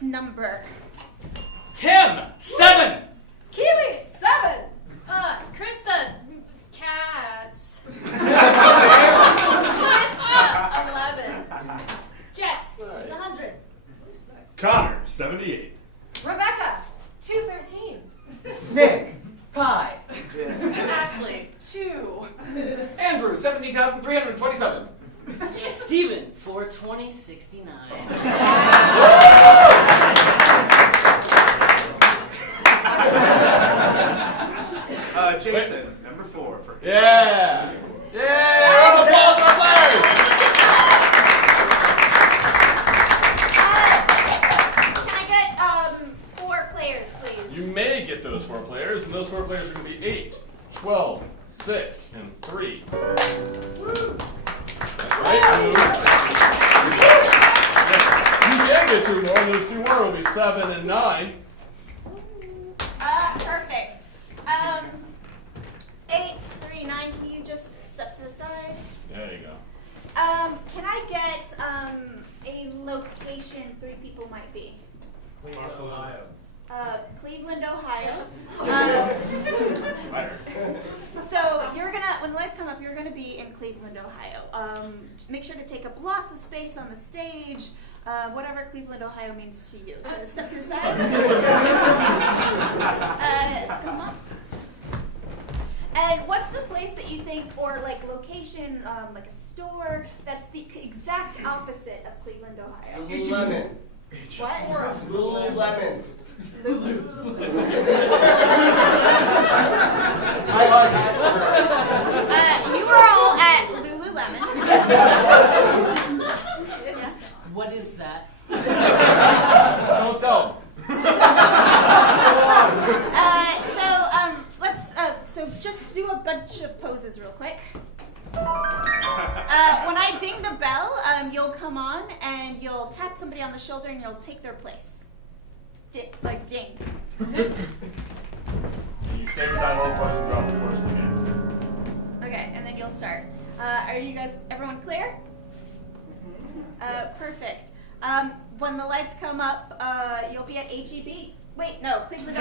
what number? Tim, 7. Keely, 7. Krista, cats. Trista, 11. Jess, 100. Connor, 78. Rebecca, 213. Nick, pie. Ashley, 2. Andrew, 17,327. Steven, 42069. Jason, number 4 for him. Yeah. Yay! Round of applause for our players! Can I get 4 players, please? You may get those 4 players, and those 4 players are going to be 8, 12, 6, and 3. Woo. That's right. You can get 2 more, and those 2 more will be 7 and 9. Perfect. 8, 3, 9. Can you just step to the side? There you go. Can I get a location 3 people might be? Cleveland, Ohio. Cleveland, Ohio. Spider. So you're gonna, when the lights come up, you're gonna be in Cleveland, Ohio. Make sure to take up lots of space on the stage. Whatever Cleveland, Ohio means to you. So step to the side. Come on. And what's the place that you think, or like location, like a store, that's the exact opposite of Cleveland, Ohio? Lululemon. What? Lululemon. I like it. You are all at Lululemon. Yeah. What is that? Don't tell them. So just do a bunch of poses real quick. When I ding the bell, you'll come on and you'll tap somebody on the shoulder and you'll take their place. Ding. And you stay with that whole person throughout the course of the game. Okay, and then you'll start. Are you guys, everyone clear? Perfect. When the lights come up, you'll be at HEB. Wait, no, Cleveland,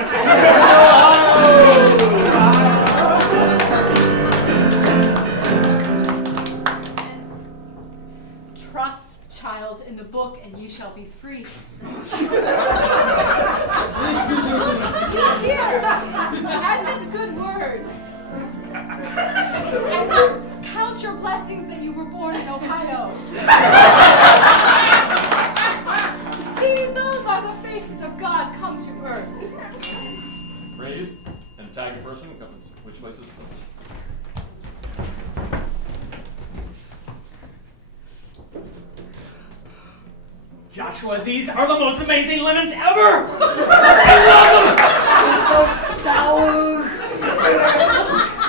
Trust, child, in the book, and ye shall be free. Here, add this good word. And count your blessings that you were born in Ohio. See, those are the faces of God come to earth. Raise and tag the person who comes. Which place is first? Joshua, these are the most amazing lemons ever! Sour.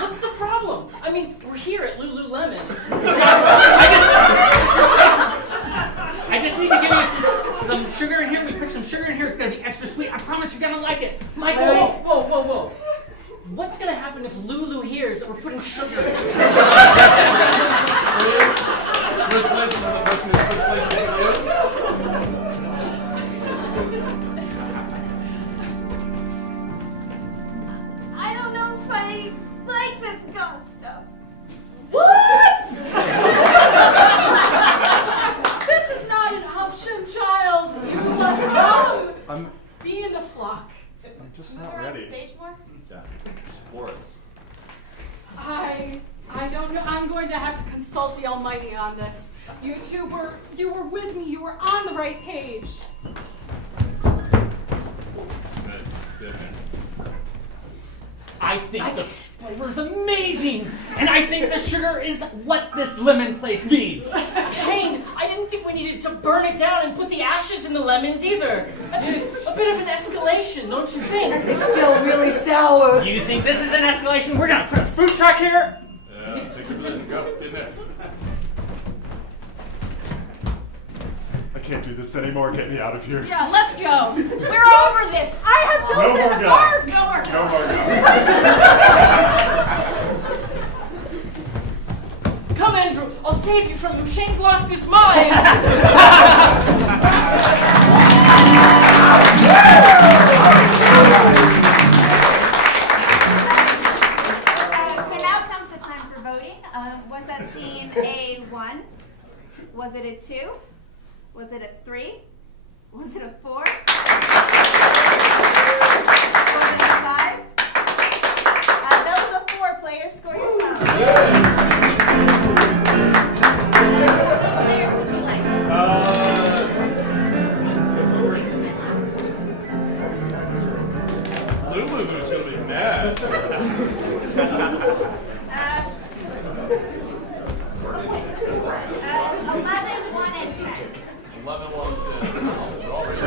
What's the problem? I mean, we're here at Lululemon. I just need to give you some sugar in here. We put some sugar in here. It's going to be extra sweet. I promise you're going to like it. Michael, whoa. What's going to happen if Lulu hears that we're putting sugar in? Switch places with the person who switch places with you. I don't know if I like this God stuff. What? This is not an option, child. You must come. Be in the flock. I'm just Move not around the ready. stage more. Yeah, explore it. I don't know. I'm going to have to consult the Almighty on this. You two were with me. You were on the right page. Good. I think the flavor's amazing, and I think the sugar is what this lemon place needs. Shane, I didn't think we needed to burn it down and put the ashes in the lemons either. That's a bit of an escalation, don't you think? It's still really sour. You think this is an escalation? We're gonna put a food truck here? Yeah, take your position. Go. Get in there. I can't do this anymore. Get me out of here. Yeah, let's go. We're over this. I have No built more an gun. ark. No more No more gun. Come, Andrew, I'll save you from him. Shane's lost his mind. Was that scene a 1? Was it a 2? Was it a 3? Was it a 4? Was it a 5? That was a 4. Players, score yourself. Players, would you like? Lulu's gonna be mad. 11, 1, and 10. 11, 1, 10. They're all ready.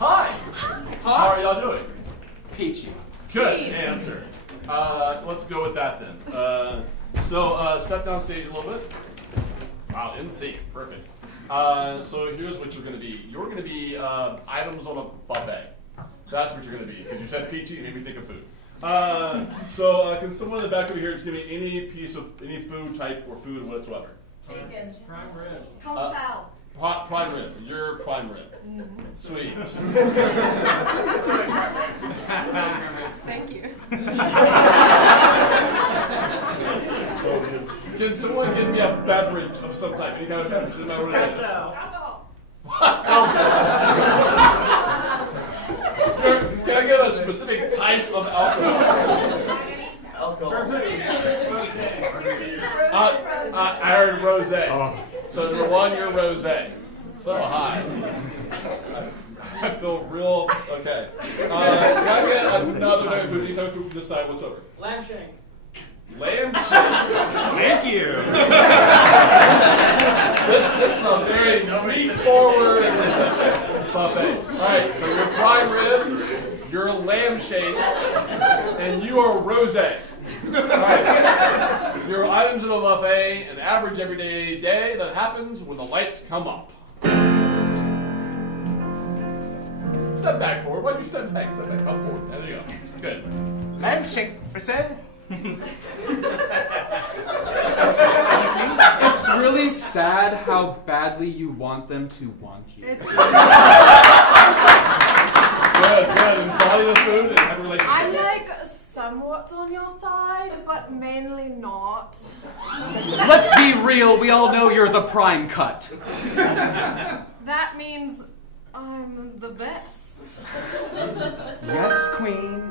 Hi. How are y'all doing? Peachy. Good answer. Let's go with that then. So step down stage a little bit. Wow, in sync. Perfect. So here's what you're going to be. You're going to be items on a buffet. That's what you're going to be. Because you said peachy, it made me think of food. So can someone in the back over here just give me any food type or food whatsoever? Bacon. Prime rib. Kung Pao. Prime rib. You're prime rib. Sweet. Thank you. Can someone give me a beverage of some type? Any kind of beverage? Doesn't matter what it is. Alcohol. Can I get a specific type of alcohol? I heard rosé. So number 1, you're rosé. So high. I feel real okay. Can I get another type of food? Any type of food from this side whatsoever? Lamb shank. Lamb shank. Thank you. This is a very meat-forward buffet. All right, so you're prime rib, you're lamb shank, and you are rosé. All right. Your items in a buffet, an average everyday day that happens when the lights come up. Step back forward. Why'd you step back? Step back up forward. There you go. Good. Lamb shank for sale. It's really sad how badly you want them to want you. It's Good. And quality of the food and have a relationship. I'm like somewhat on your side, but mainly not. Let's be real, we all know you're the prime cut. That means I'm the best. Yes, queen.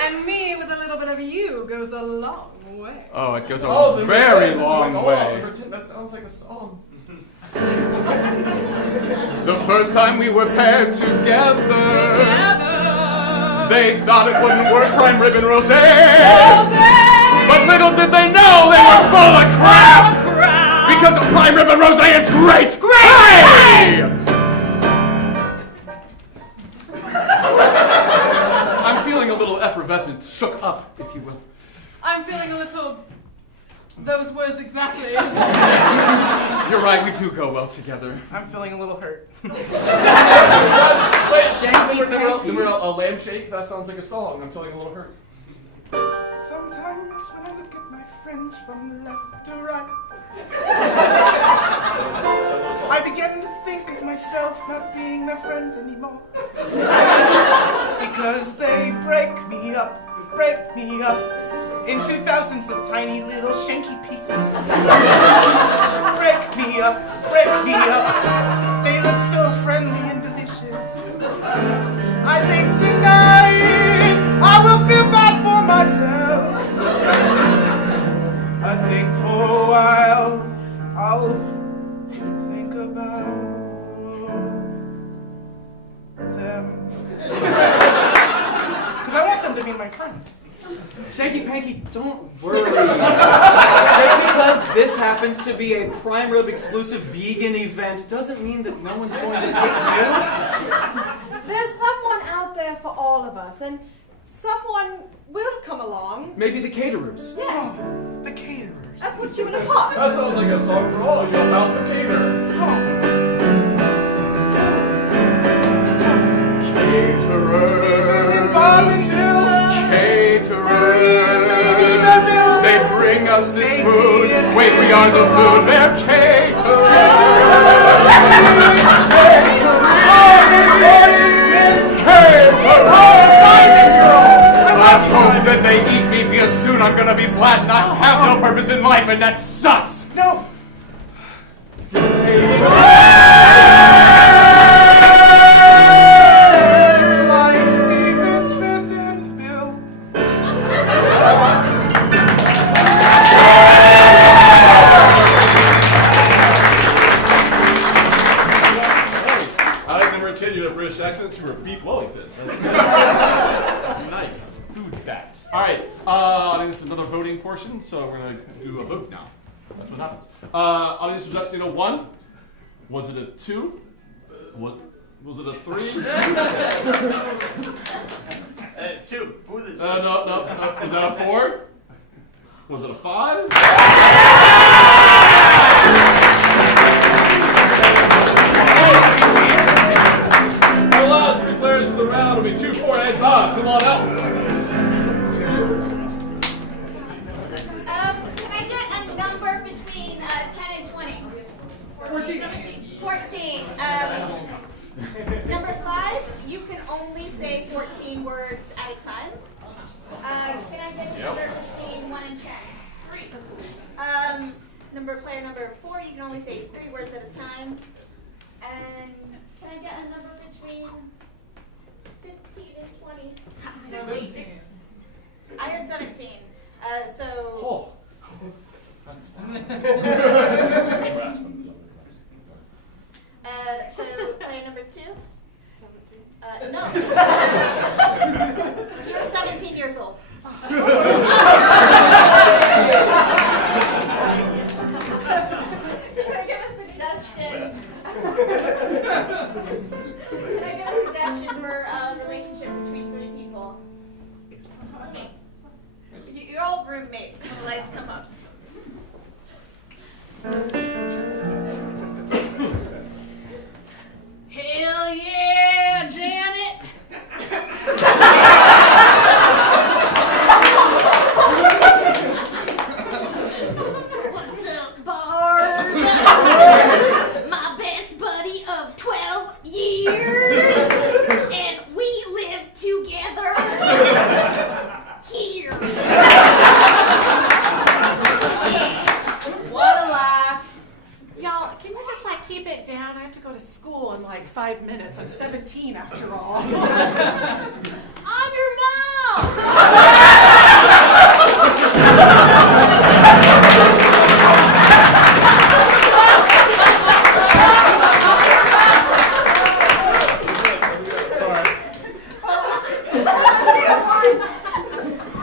And me with a little bit of you goes a long way. Oh, it goes a then very pretend- long hold on, way. pretend that sounds like a song. The first time we were paired together, they thought it wouldn't work, prime rib and rosé. But little did they know they were full of crap. Because prime rib and rosé is great. Hey! I'm feeling a little effervescent, shook up, if you will. I'm feeling a little... those words exactly. You're right, we do go well together. I'm feeling a little hurt. Wait, number a lamb shake? That sounds like a song. I'm feeling a little hurt. Sometimes when I look at my friends from left to right, I begin to think of myself not being their friends anymore. Because they break me up into thousands of tiny little shanky pieces. Break me up. They look so friendly and delicious. I think tonight I will feel bad for myself. I think for a while I'll think about them. Because I want them to be my friends. Shanky Panky, don't worry. Just because this happens to be a prime rib exclusive vegan event doesn't mean that no one's going to hate you. There's someone out there for all of us, and someone will come along. Maybe the caterers. Yes. The caterers. I'll put you in a pot. That sounds like a song for all of you about the caterers. Caterers. Stephen and Barbecue. Caterers. They bring us this food. Wait, we are the food. They're caterers. Caterers. Caterers. soon I'm gonna be flat and I have no purpose in life, and that sucks. No. Like Stephen Smith and Bill. I like number 10, you have British accents, you were Beef Wellington. Nice. Food facts. All right, audience, this is another voting portion, so we're going to do a vote now. That's what happens. Audience, was that saying a 1? Was it a 2? Was it a 3? 2. Who's the 2? No. Was that a 4? Was it a 5? The last 3 players of the round will be 2, 4, and 5. Come on out. Can I get a number between 10 and 20? 14. Number 5, you can only say 14 words at a time. Can I get a number between 1 and 10? 3. Player number 4, you can only say 3 words at a time. And can I get a number between 15 and 20? 17. I heard 17. So. Oh. That's So player number 2? 17. No. You're 17 years old. Can I get a suggestion? Can I get a suggestion for a relationship between 3 people? Roommates. You're all roommates when the lights come up. Hell yeah, Janet! What's up, Barb? My best buddy of 12 years, and we live together here. What a life! Y'all, can we just keep it down? I have to go to school in 5 minutes. I'm 17 after all. I'm your mom!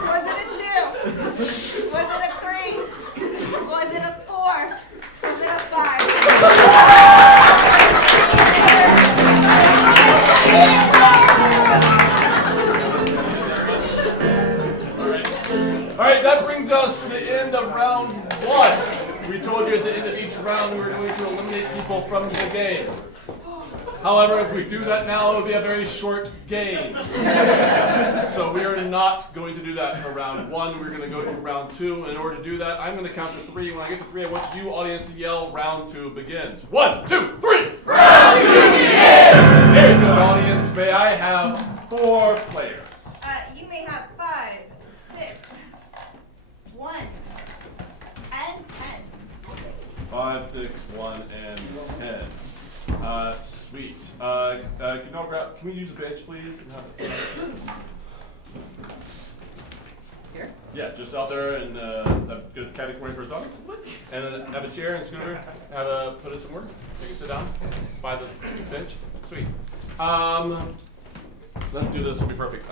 Was it a 2? Was it a 3? Was it a 4? Was it a 5? All right, that brings us to the end of round 1. We told you at the end of each round we were going to eliminate people from the game. However, if we do that now, it will be a very short game. So we are not going to do that for round 1. We're going to go to round 2. In order to do that, I'm going to count to 3. When I get to 3, I want you, audience, to yell, round 2 begins. 1, 2, 3. Round 2 begins! Very good, audience. May I have 4 players? You may have 5, 6, 1, and 10. 5, 6, 1, and 10. Sweet. Can we use a bench, please? And have it Here? Yeah, just out there and a good category for his dog. And then have a chair and scooter. Put it somewhere. Make it sit down by the bench. Sweet. Let's do this. It'll be perfect.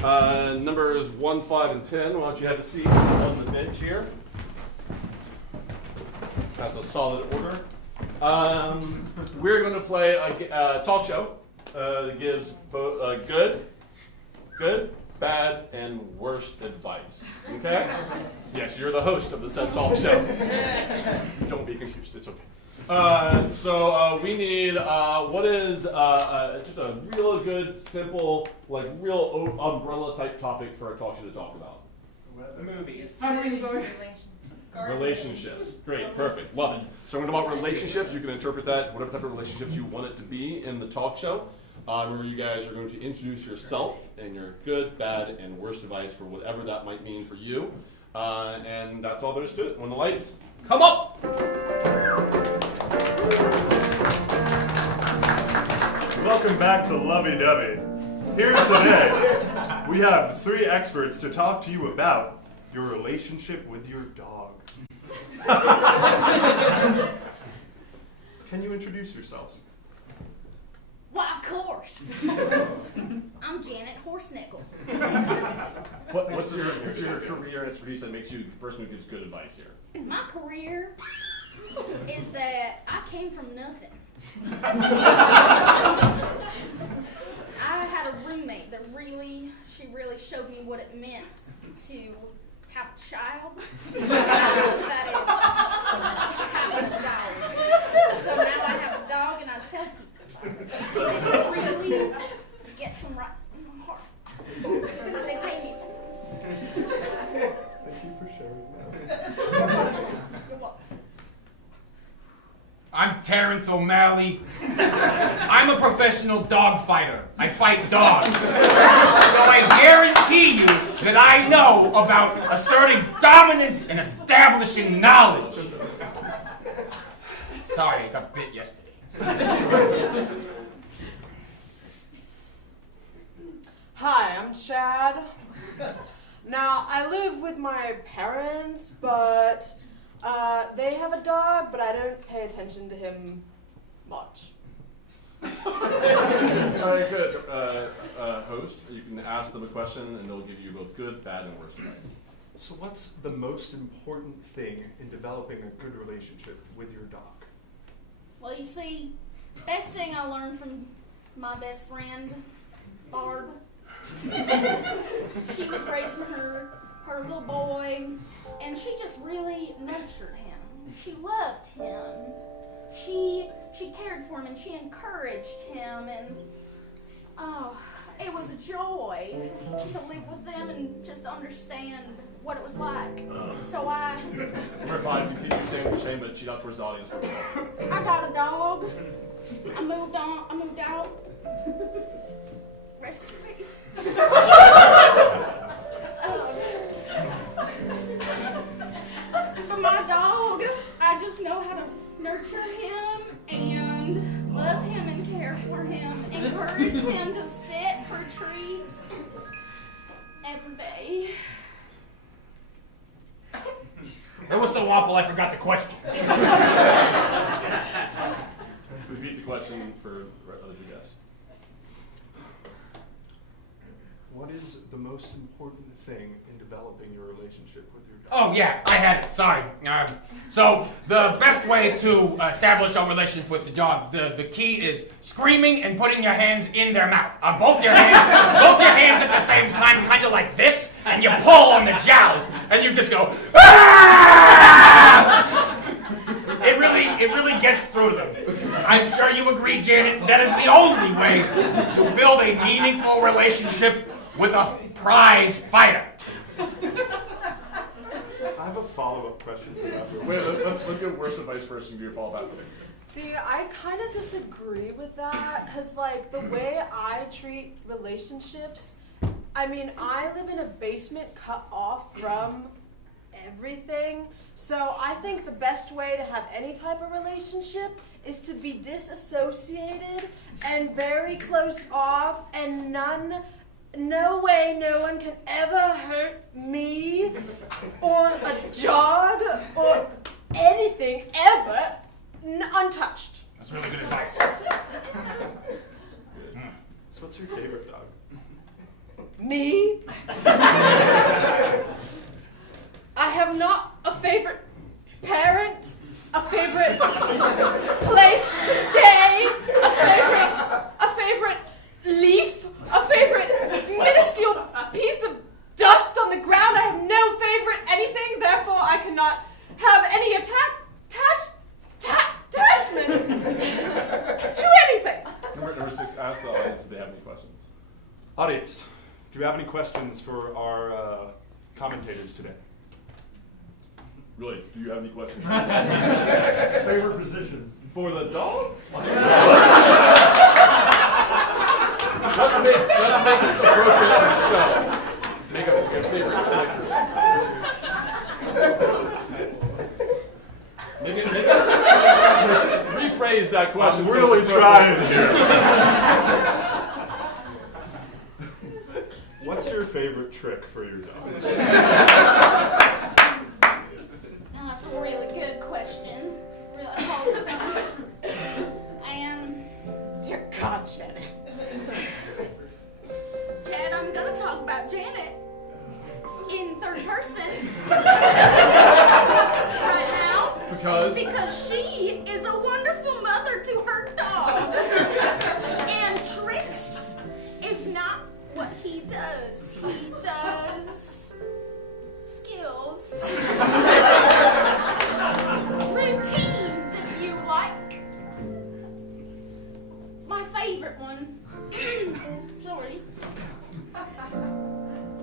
Numbers 1, 5, and 10. Why don't you have a seat on the bench here? That's a solid order. We're going to play a talk show that gives good, bad, and worst advice. Okay? Yes, you're the host of the said talk show. Don't be confused. It's okay. So we need what is just a real good, simple, real umbrella type topic for a talk show to talk about. Movies. Relationships. Great, perfect, love it. So we're going to talk about relationships. You can interpret that whatever type of relationships you want it to be in the talk show. Remember, you guys are going to introduce yourself and your good, bad, and worst advice for whatever that might mean for you. And that's all there is to it. When the lights come up! Welcome back to Lovey Dovey. Here today, we have 3 experts to talk to you about your relationship with your dog. Can you introduce yourselves? Why, of course. I'm Janet Horsenickel. What's your career expertise that makes you the person who gives good advice here? My career is that I came from nothing. I had a roommate that really showed me what it meant to have a child. And I took that as having a dog. So now I have a dog and I tell people. It really gets them right in my heart. They pay me sometimes. Thank you for sharing that. You're welcome. I'm Terrence O'Malley. I'm a professional dog fighter. I fight dogs. So I guarantee you that I know about asserting dominance and establishing knowledge. Sorry, I got bit yesterday. Hi, I'm Chad. Now, I live with my parents, but they have a dog, but I don't pay attention to him much. All right, good. Host, you can ask them a question and they'll give you both good, bad, and worst advice. So what's the most important thing in developing a good relationship with your dog? Well, you see, best thing I learned from my best friend, Barb. She was raising her little boy, and she just really nurtured him. She loved him. She cared for him, and she encouraged him, and it was a joy to live with them and just understand what it was like. So We're fine. Continue saying the same, but cheat out towards the audience. I got a dog. I moved out. Rest in peace. But my dog, I just know how to nurture him and love him and care for him. Encourage him to sit for treats every day. It was so awful I forgot the question. Repeat the question for others who guessed. What is the most important thing in developing your relationship with your dog? Oh, yeah, I had it. Sorry. So the best way to establish a relationship with the dog, the key is screaming and putting your hands in their mouth. Both your hands at the same time, kind of like this, and you pull on the jowls, and you just go, ah! It really gets through to them. I'm sure you agree, Janet, that is the only way to build a meaningful relationship with a prize fighter. I have a follow-up question to that. Wait, let's look at worst advice first and do your follow-up after this. See, I kind of disagree with that, because, like, the way I treat relationships, I mean, I live in a basement cut off from everything, so I think the best way to have any type of relationship is to be disassociated and very closed off, and no way no one can ever hurt me or a dog or anything ever untouched. That's really good advice. So what's your favorite dog? Me? I have not a favorite parent, a favorite place to stay, a favorite leaf, a favorite minuscule piece of dust on the ground. I have no favorite anything, therefore I cannot have any attachment to anything. Number 6, ask the audience if they have any questions. Audience, do you have any questions for our commentators today? Really, do you have any questions? Favorite position? For the dog? let's make this appropriate on the show. Make up your favorite characters. Rephrase that question. I'm really trying here. What's your favorite trick for your dog? Now that's a really good question. Really wholesome. And Dear God, Janet. Chad, I'm gonna talk about Janet in third person right now. Because She is a wonderful mother to her dog. And tricks is not what he does. He does skills. Routines, if you like. My favorite one. Sorry.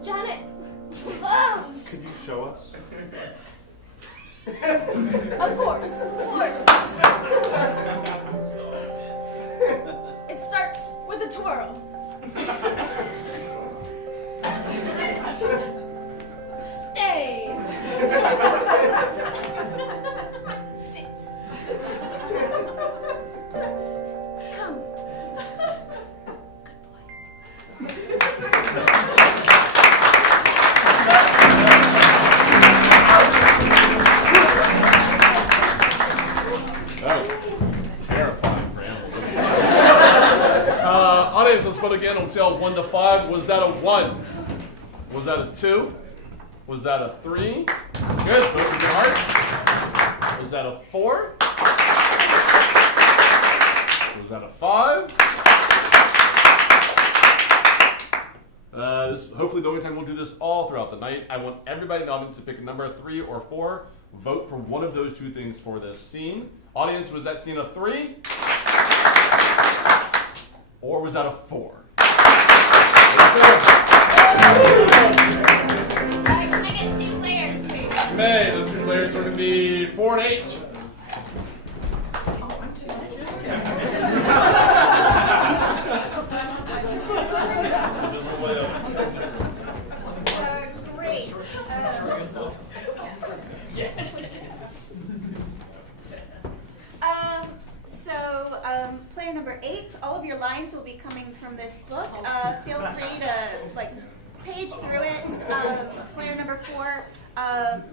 Janet loves. Can you show us? Of course. It starts with a twirl. Stay. Sit. Come. that was terrifying for animals. Audience, let's vote again on a scale of 1 to 5. Was that a 1? Was that a 2? Was that a 3? Good, vote with your heart. Was that a 4? Was that a 5? Hopefully the only time we'll do this all throughout the night. I want everybody in the audience to pick a number of 3 or 4. Vote for one of those two things for this scene. Audience, was that scene a 3? Or was that a 4? Can I get 2 players, please? May, the 2 players are going to be 4 and 8. Great. Player number 8, all of your lines will be coming from this book. Feel free to page through it. Player number 4,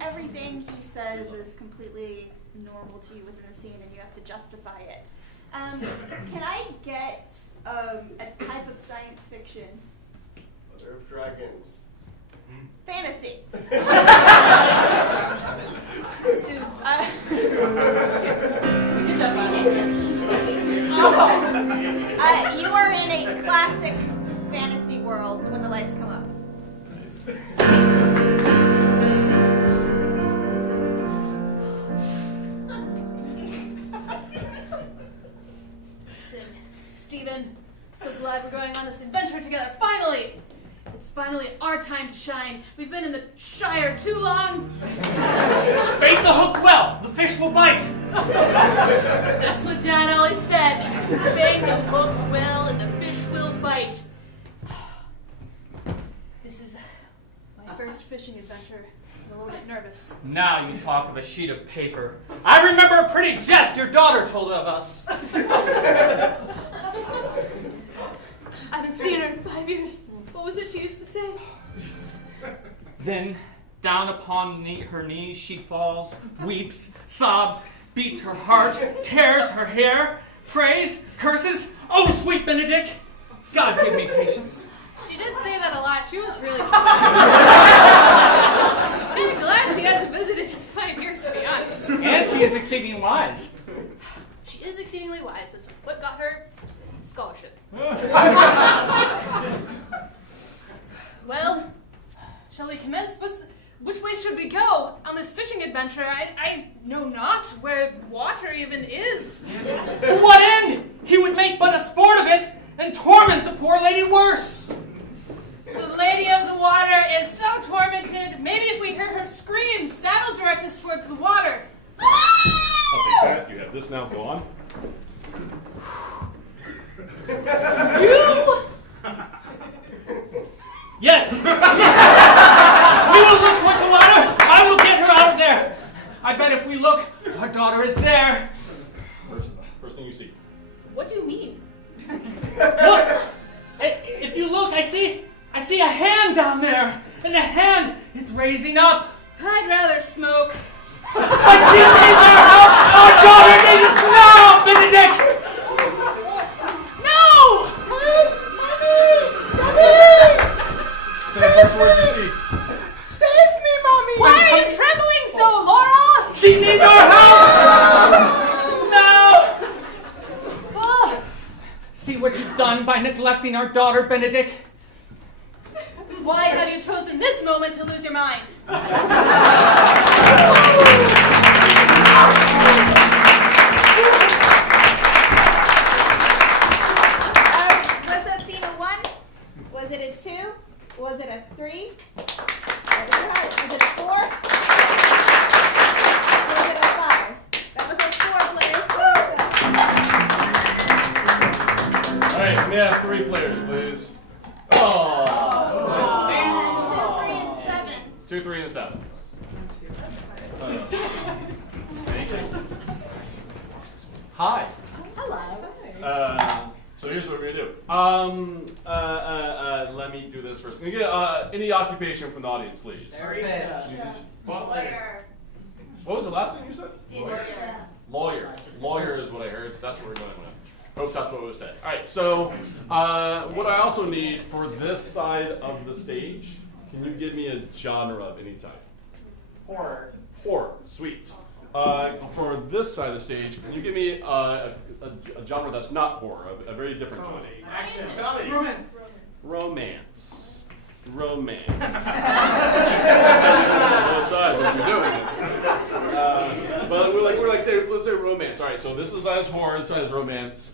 everything he says is completely normal to you within the scene, and you have to justify it. Can I get a type of science fiction? Mother of Dragons. Fantasy. You are in a classic fantasy world when the lights come up. Steven, so glad we're going on this adventure together. Finally! It's finally our time to shine. We've been in the Shire too long. Bait the hook well, the fish will bite. That's what Dad always said. Bait the hook well and the fish will bite. This is my first fishing adventure. I'm a little bit nervous. Now you talk of a sheet of paper. I remember a pretty jest your daughter told of us. I haven't seen her in 5 years. What was it she used to say? Then, down upon her knees she falls, weeps, sobs, beats her heart, tears her hair, prays, curses. Oh, sweet Benedict! God give me patience. She did say that a lot. She was really I'm glad she hasn't visited in 5 years, to be honest. And she is exceeding wise. She is exceedingly wise. That's what got her scholarship. Well, shall we commence? Which way should we go on this fishing adventure? I know not where water even is. To what end? He would make but a sport of it and torment the poor lady worse. The lady of the water is so tormented. Maybe if we hear her screams, that'll direct us towards the water. I'll take that. You have this now. Go on. You hand down there, and a hand, it's raising up. I'd rather smoke. But she needs our help! Our daughter needs us now, Benedict! No! Say the first word you see. Save me, Mommy! Why are you trembling so, Laura? She needs our help! No! Oh, See what you've done by neglecting our daughter, Benedict? why have you chosen this moment to lose your mind? Was that scene a 1? Was it a 2? Was it a 3? Was it a 4? Was it a 5? That was a 4 players. All right, may I have 3 players, please? Oh. 2, 3, and 7. Hi. Hello. So here's what we're gonna do. Let me do this first. Can you get any occupation from the audience, please? Lawyer. What was the last thing you said? Lawyer. Lawyer is what I heard. So that's what we're going with. Hope that's what was said. All right. So what I also need for this side of the stage, can you give me a genre of any type? Horror. Horror. Sweet. For this side of the stage, can you give me a genre that's not horror, a very different genre? Action. Comedy. Romance. Romance. Both sides, what you're doing. But let's say romance. All right, so this is as horror, this is romance,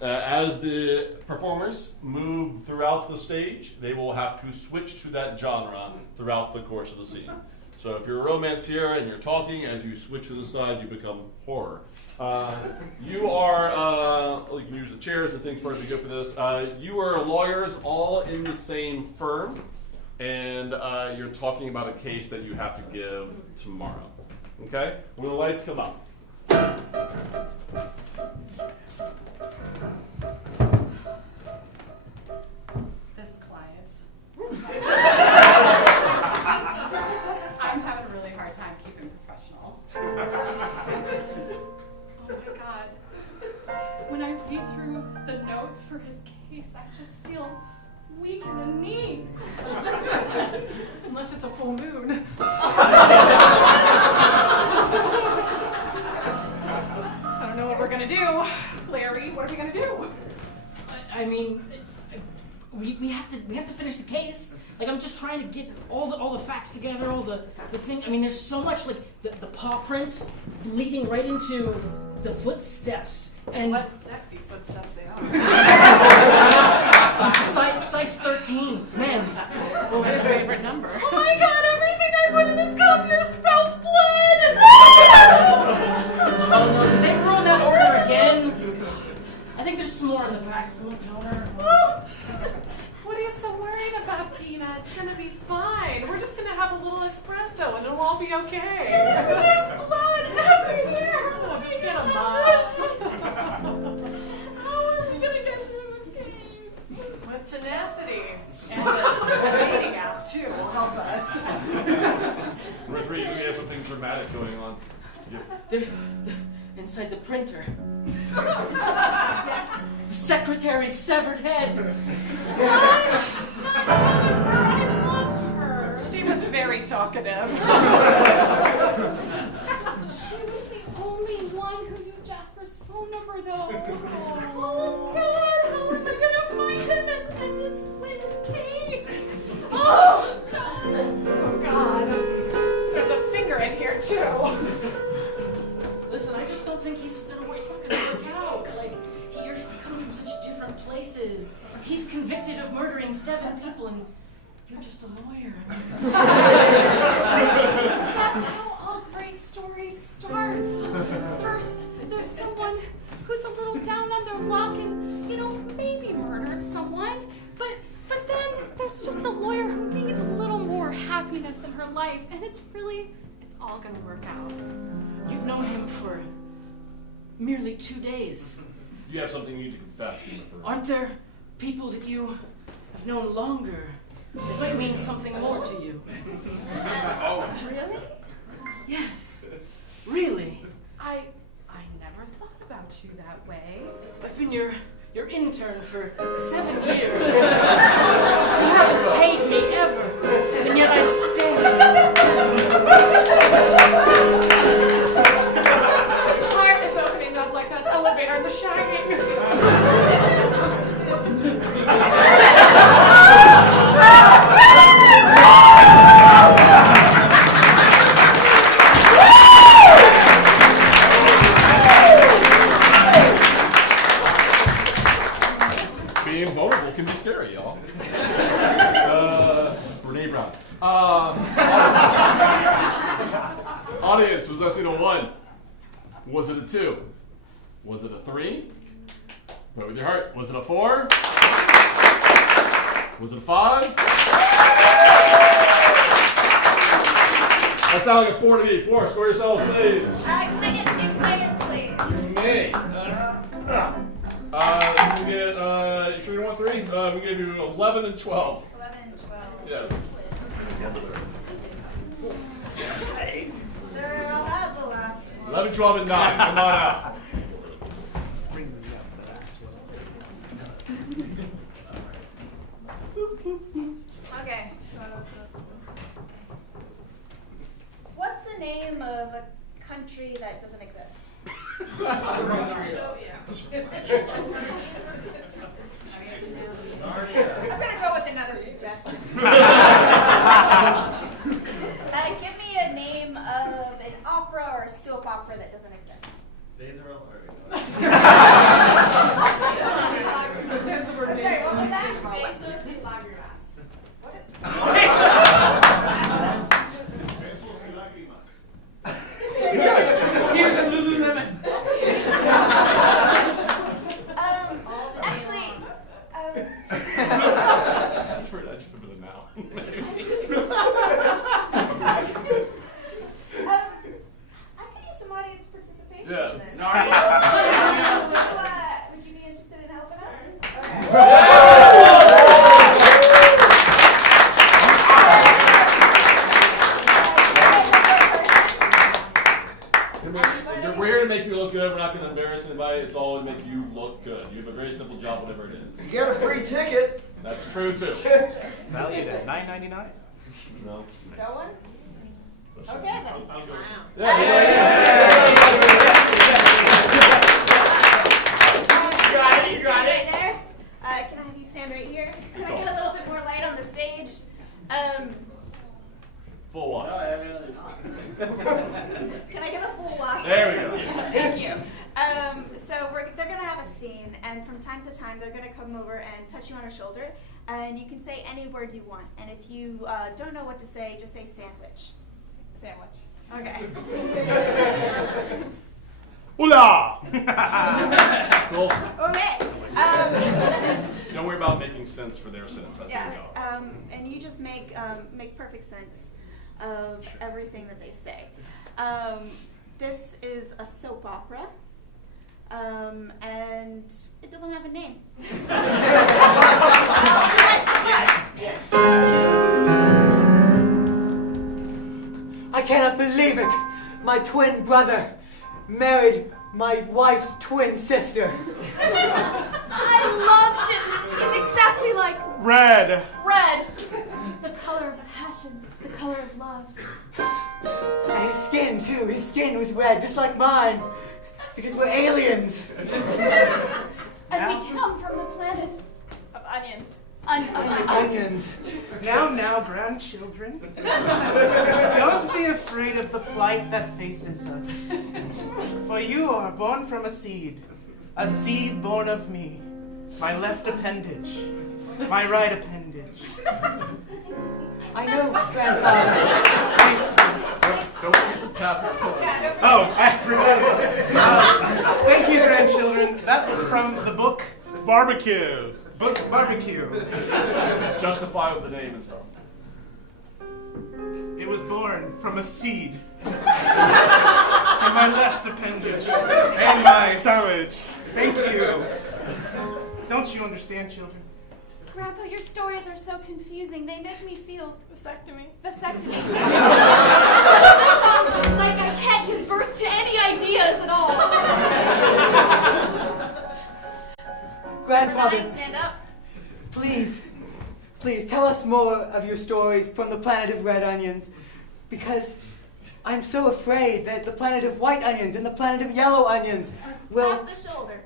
as the performers move throughout the stage, they will have to switch to that genre throughout the course of the scene. So if you're a romance here and you're talking, as you switch to the side, you become horror. You are, you can use the chairs and things perfectly good for this. You are lawyers all in the same firm, and you're talking about a case that you have to give tomorrow. Okay? When the lights come up. This client. I'm having a really hard time keeping professional. Oh my god. When I read through the notes for his case, I just feel weak in the knees. Unless it's a full moon. I don't know what we're gonna do. Larry, what are we gonna do? I mean, we have to finish the case. Like, I'm just trying to get all the facts together, all the thing. I mean, there's so much, like the paw prints leading right into the footsteps. And What sexy footsteps they are. size 13, men's. Well, my favorite number. Oh my god, everything I put in this copier spells blood! Oh no, did they ruin that order again? I think there's some more in the back, some counter. What are you so worried about, Tina? It's gonna be fine. We're just gonna have a little espresso and it'll all be okay. There's blood everywhere! Oh, just get a mop. How are we gonna get through this case? With tenacity. And a dating app, too, will help us. Referee, we have something dramatic going on. They're inside the printer. Yes. The secretary's severed head. I loved her. She was very talkative. She was the only one who knew Jasper's phone number, though. Oh god, how am I gonna find him and explain his case? Oh god. Oh, God. There's a finger in here, too. Listen, I just don't think it's not gonna work out. Like, you're coming from such different places. He's convicted of murdering 7 people, and you're just a lawyer. That's how all great stories start. First, there's someone who's a little down on their luck and, maybe murdered someone. But then there's just a lawyer who needs a little more happiness in her life, and it's all gonna work out. You've known him for merely 2 days. You have something you need to confess to. Aren't there people that you I've known longer, it might mean something more to you. Really? Yes, really. I never thought about you that way. I've been your intern for 7 years. You haven't paid me ever, and yet I stay. His heart is opening up like that elevator in The Shining. Being vulnerable can be scary, y'all. Brene Brown. Audience, was that scene a 1? Was it a 2? Was it a 3? Vote with your heart. Was it a 4? Was it a 5? That sounded like a 4 to me. 4. Score yourselves, please. Can I get 2 players, please? You may. We get, you sure you want 3? We give you 11 and 12. 11 and 12. Yes. Sure, I'll have the last one. 11, 12, and 9. Come on out. Okay. What's the name of a country that doesn't exist? I'm gonna go with another suggestion. Give me a name of an opera or a soap opera that doesn't exist. Days are all Sorry, what was that? Tears of Lululemon. Actually, That's for the now. I could use some audience participation. Yes. Would you be interested in helping us? Okay. We're here to make you look good. We're not going to embarrass anybody. It's all to make you look good. You have a very simple job, whatever it is. You get a free ticket. That's true, too. Valued at $9.99. No. No one? Okay then. I'll go. You got it. Right there. Can I have you stand right here? Can I get a little bit more light on the stage? Full wash. Can I get a full wash? There we go. Thank you. So they're going to have a scene, and from time to time, they're going to come over and touch you on your shoulder, and you can say any word you want. And if you don't know what to say, just say sandwich. Sandwich. Okay. Hola! Cool. Okay. Don't worry about making sense for their sentence. That's Yeah. your job. And you just make perfect sense of everything that they say. This is a soap opera, and it doesn't have a name. I cannot believe it! My twin brother married my wife's twin sister. I loved him. He's exactly like Red! red. The color of passion, the color of love. And his skin, too. His skin was red, just like mine. Because we're aliens. And we come from the planet of onions. Onions. Now, grandchildren. Don't be afraid of the plight that faces us. For you are born from a seed born of me, my left appendage, my right appendage. I know, Grandfather. Don't keep the tap. Oh, I forgot. Thank you, grandchildren. That was from the book Barbecue. Barbecue. Justify with the name and stuff. It was born from a seed. From my left appendage. And my sandwich. Thank you. Don't you understand, children? Grandpa, your stories are so confusing. They make me feel vasectomy. Like I can't give birth to any ideas at all. Grandfather, Stand up. please tell us more of your stories from the planet of red onions, because I'm so afraid that the planet of white onions and the planet of yellow onions will Tap the shoulder.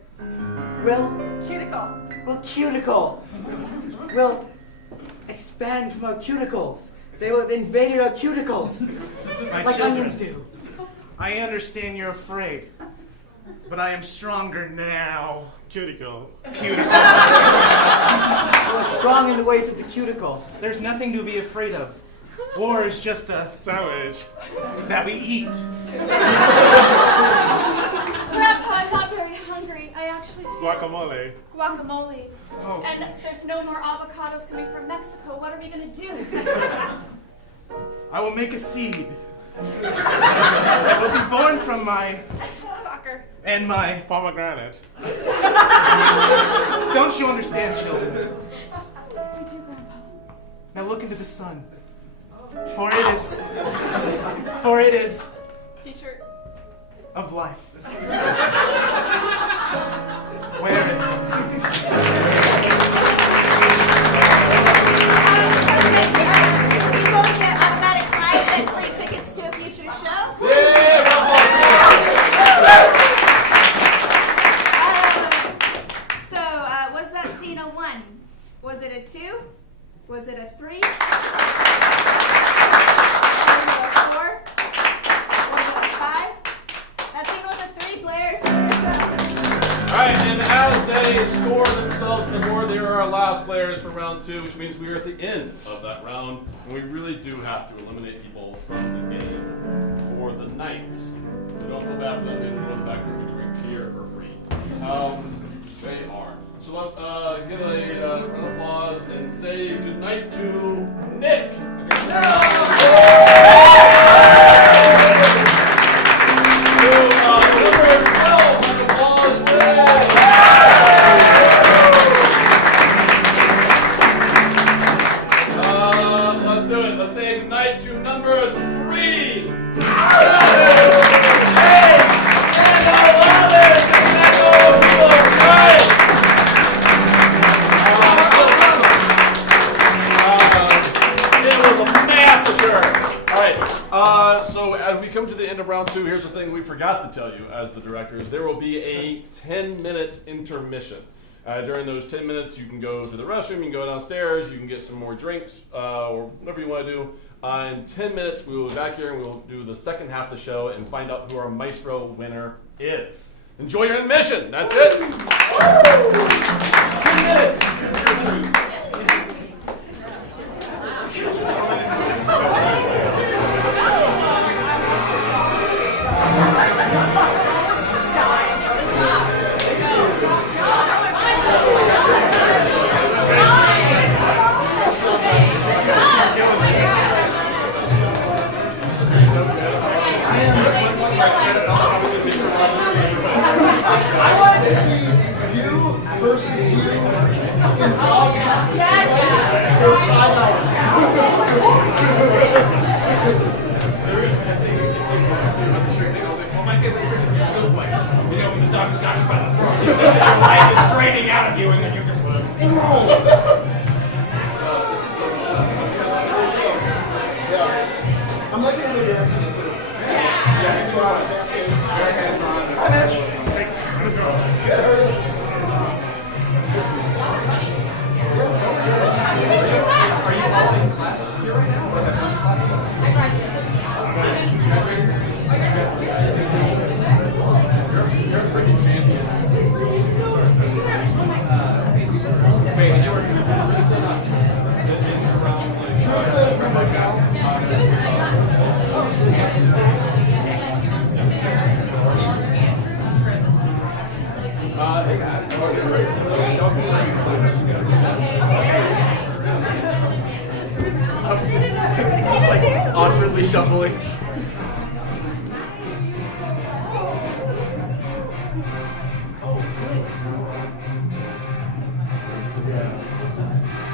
cuticle will expand from our cuticles. They will have invaded our cuticles My like children, onions do. I understand you're afraid, but I am stronger now. Cuticle. You are strong in the ways of the cuticle. There's nothing to be afraid of. War is just a Sandwich. that we eat. Grandpa, I'm not very hungry. I actually feel Guacamole. guacamole. Oh. And there's no more avocados coming from Mexico. What are we going to do? I will make a seed. That will be born from my Soccer. and my. Pomegranate. Don't you understand, children? We do, Grandpa. Now look into the sun. For it is T-shirt. of life. Wear it. We both get automatic flights and free tickets to a future show. Was that scene a 1? Was it a 2? Was it a 3? Was it a 4? Was it a 5? That scene was a 3, Blair. Alright, and as they score themselves to the board, they are our last players for round 2, which means we are at the end of that round, and we really do have to eliminate people from the game for the night. So don't feel bad for them, they will go in the back room and drink beer for free. They are. So let's give a round of applause and say goodnight to Nick. Let's do it. Let's say goodnight to number 3. So as we come to the end of round 2, here's the thing we forgot to tell you as the directors. There will be a 10-minute intermission. During those 10 minutes, you can go to the restroom, you can go downstairs, you can get some more drinks, or whatever you want to do. In 10 minutes, we will be back here and we'll do the second half of the show and find out who our Maestro winner is. Enjoy your intermission. That's it. 10 minutes. I wanted to see you versus you in dog for 5 hours. My favorite trick is your suplex. You know, when the dog's got you by the throat. I is draining out of you, and then you just I'm looking at the direction too. Yeah, it's fun. Hi, Mitch. Get her. Are you all in class here right now? Or have you class? I graduated. You're a freaking champion. Wait, and you were hey guys. He's like awkwardly shuffling. Yeah.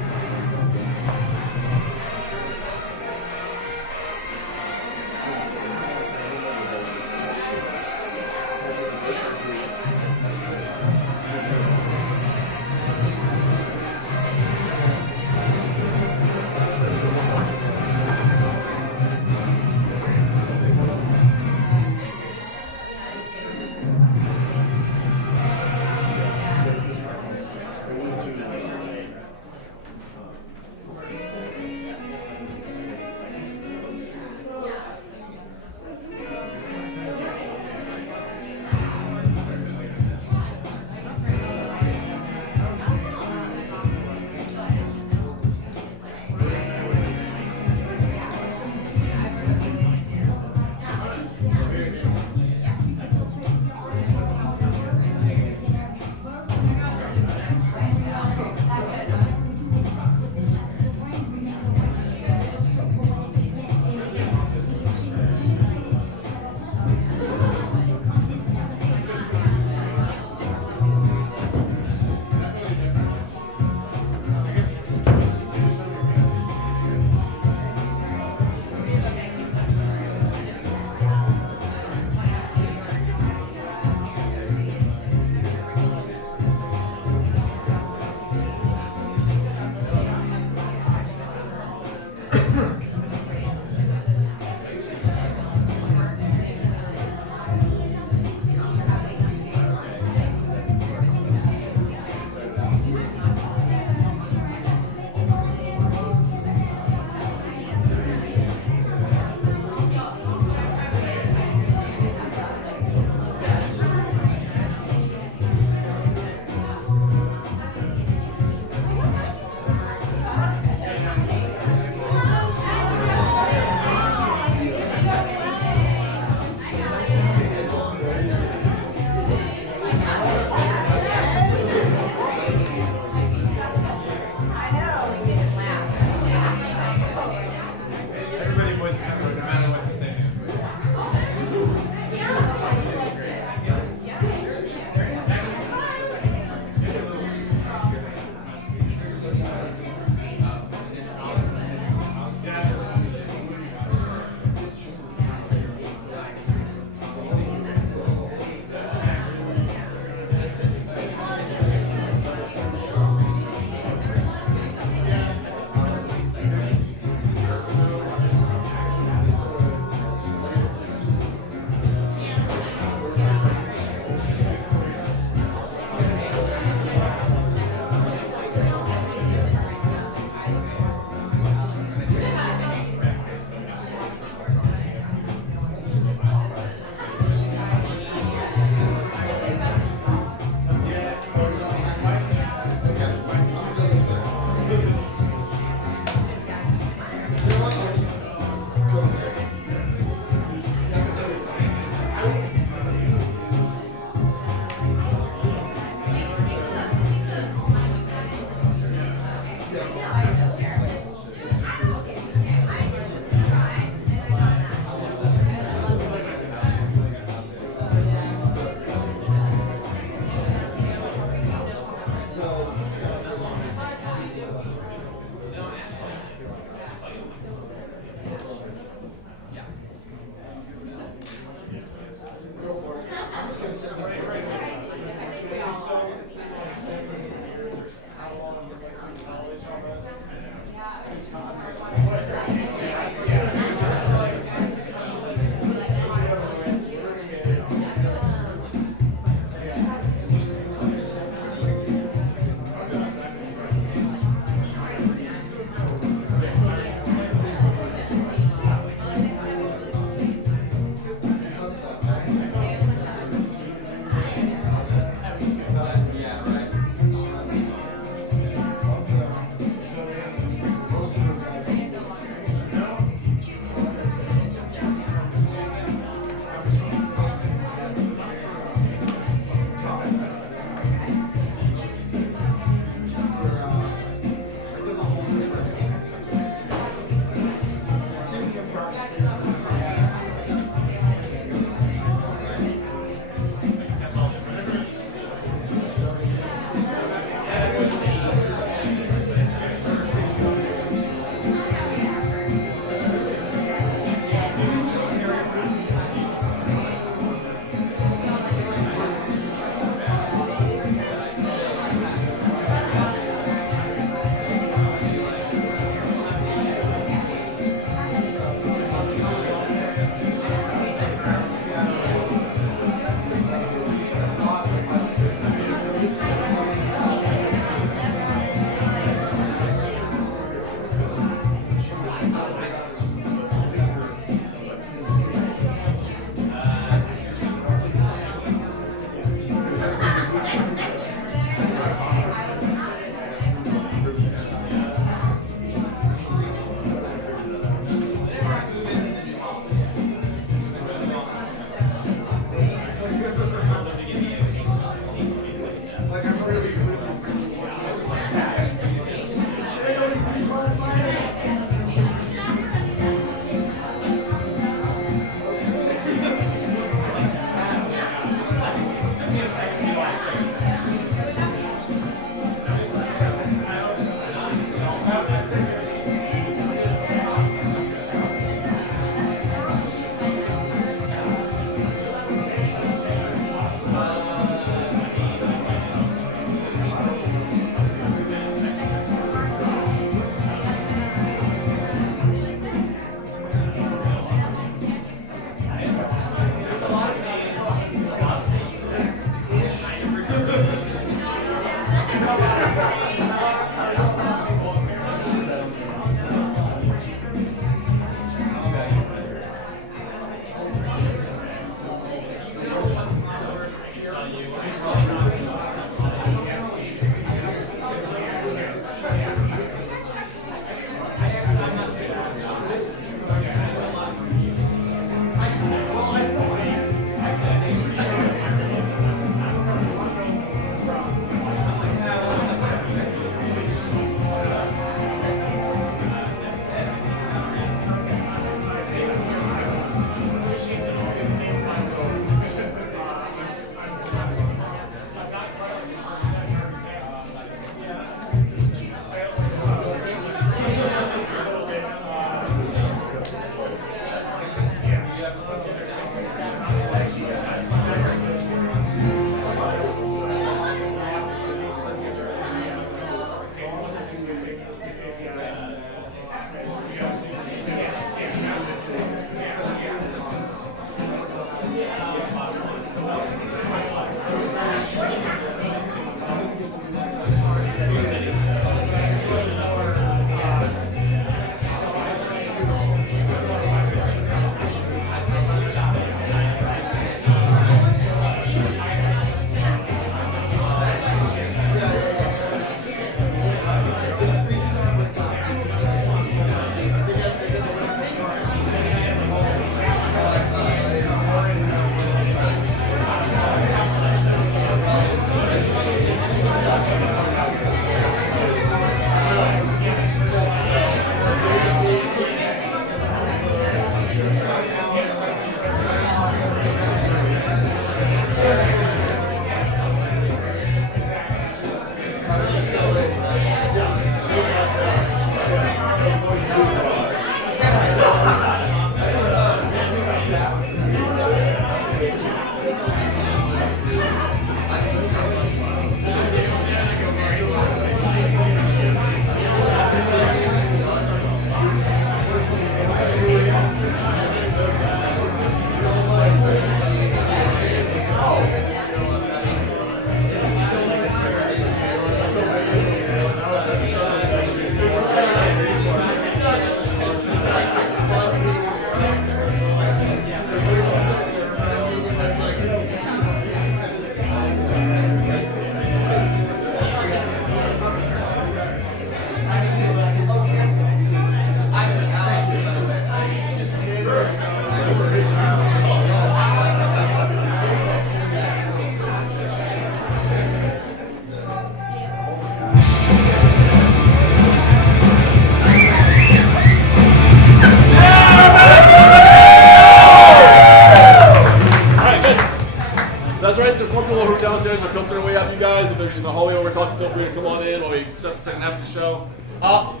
right. There's more people who are downstairs are filtering away after you guys. If there's in the hallway where we're talking, feel free to come on in while we set the second half of the show up.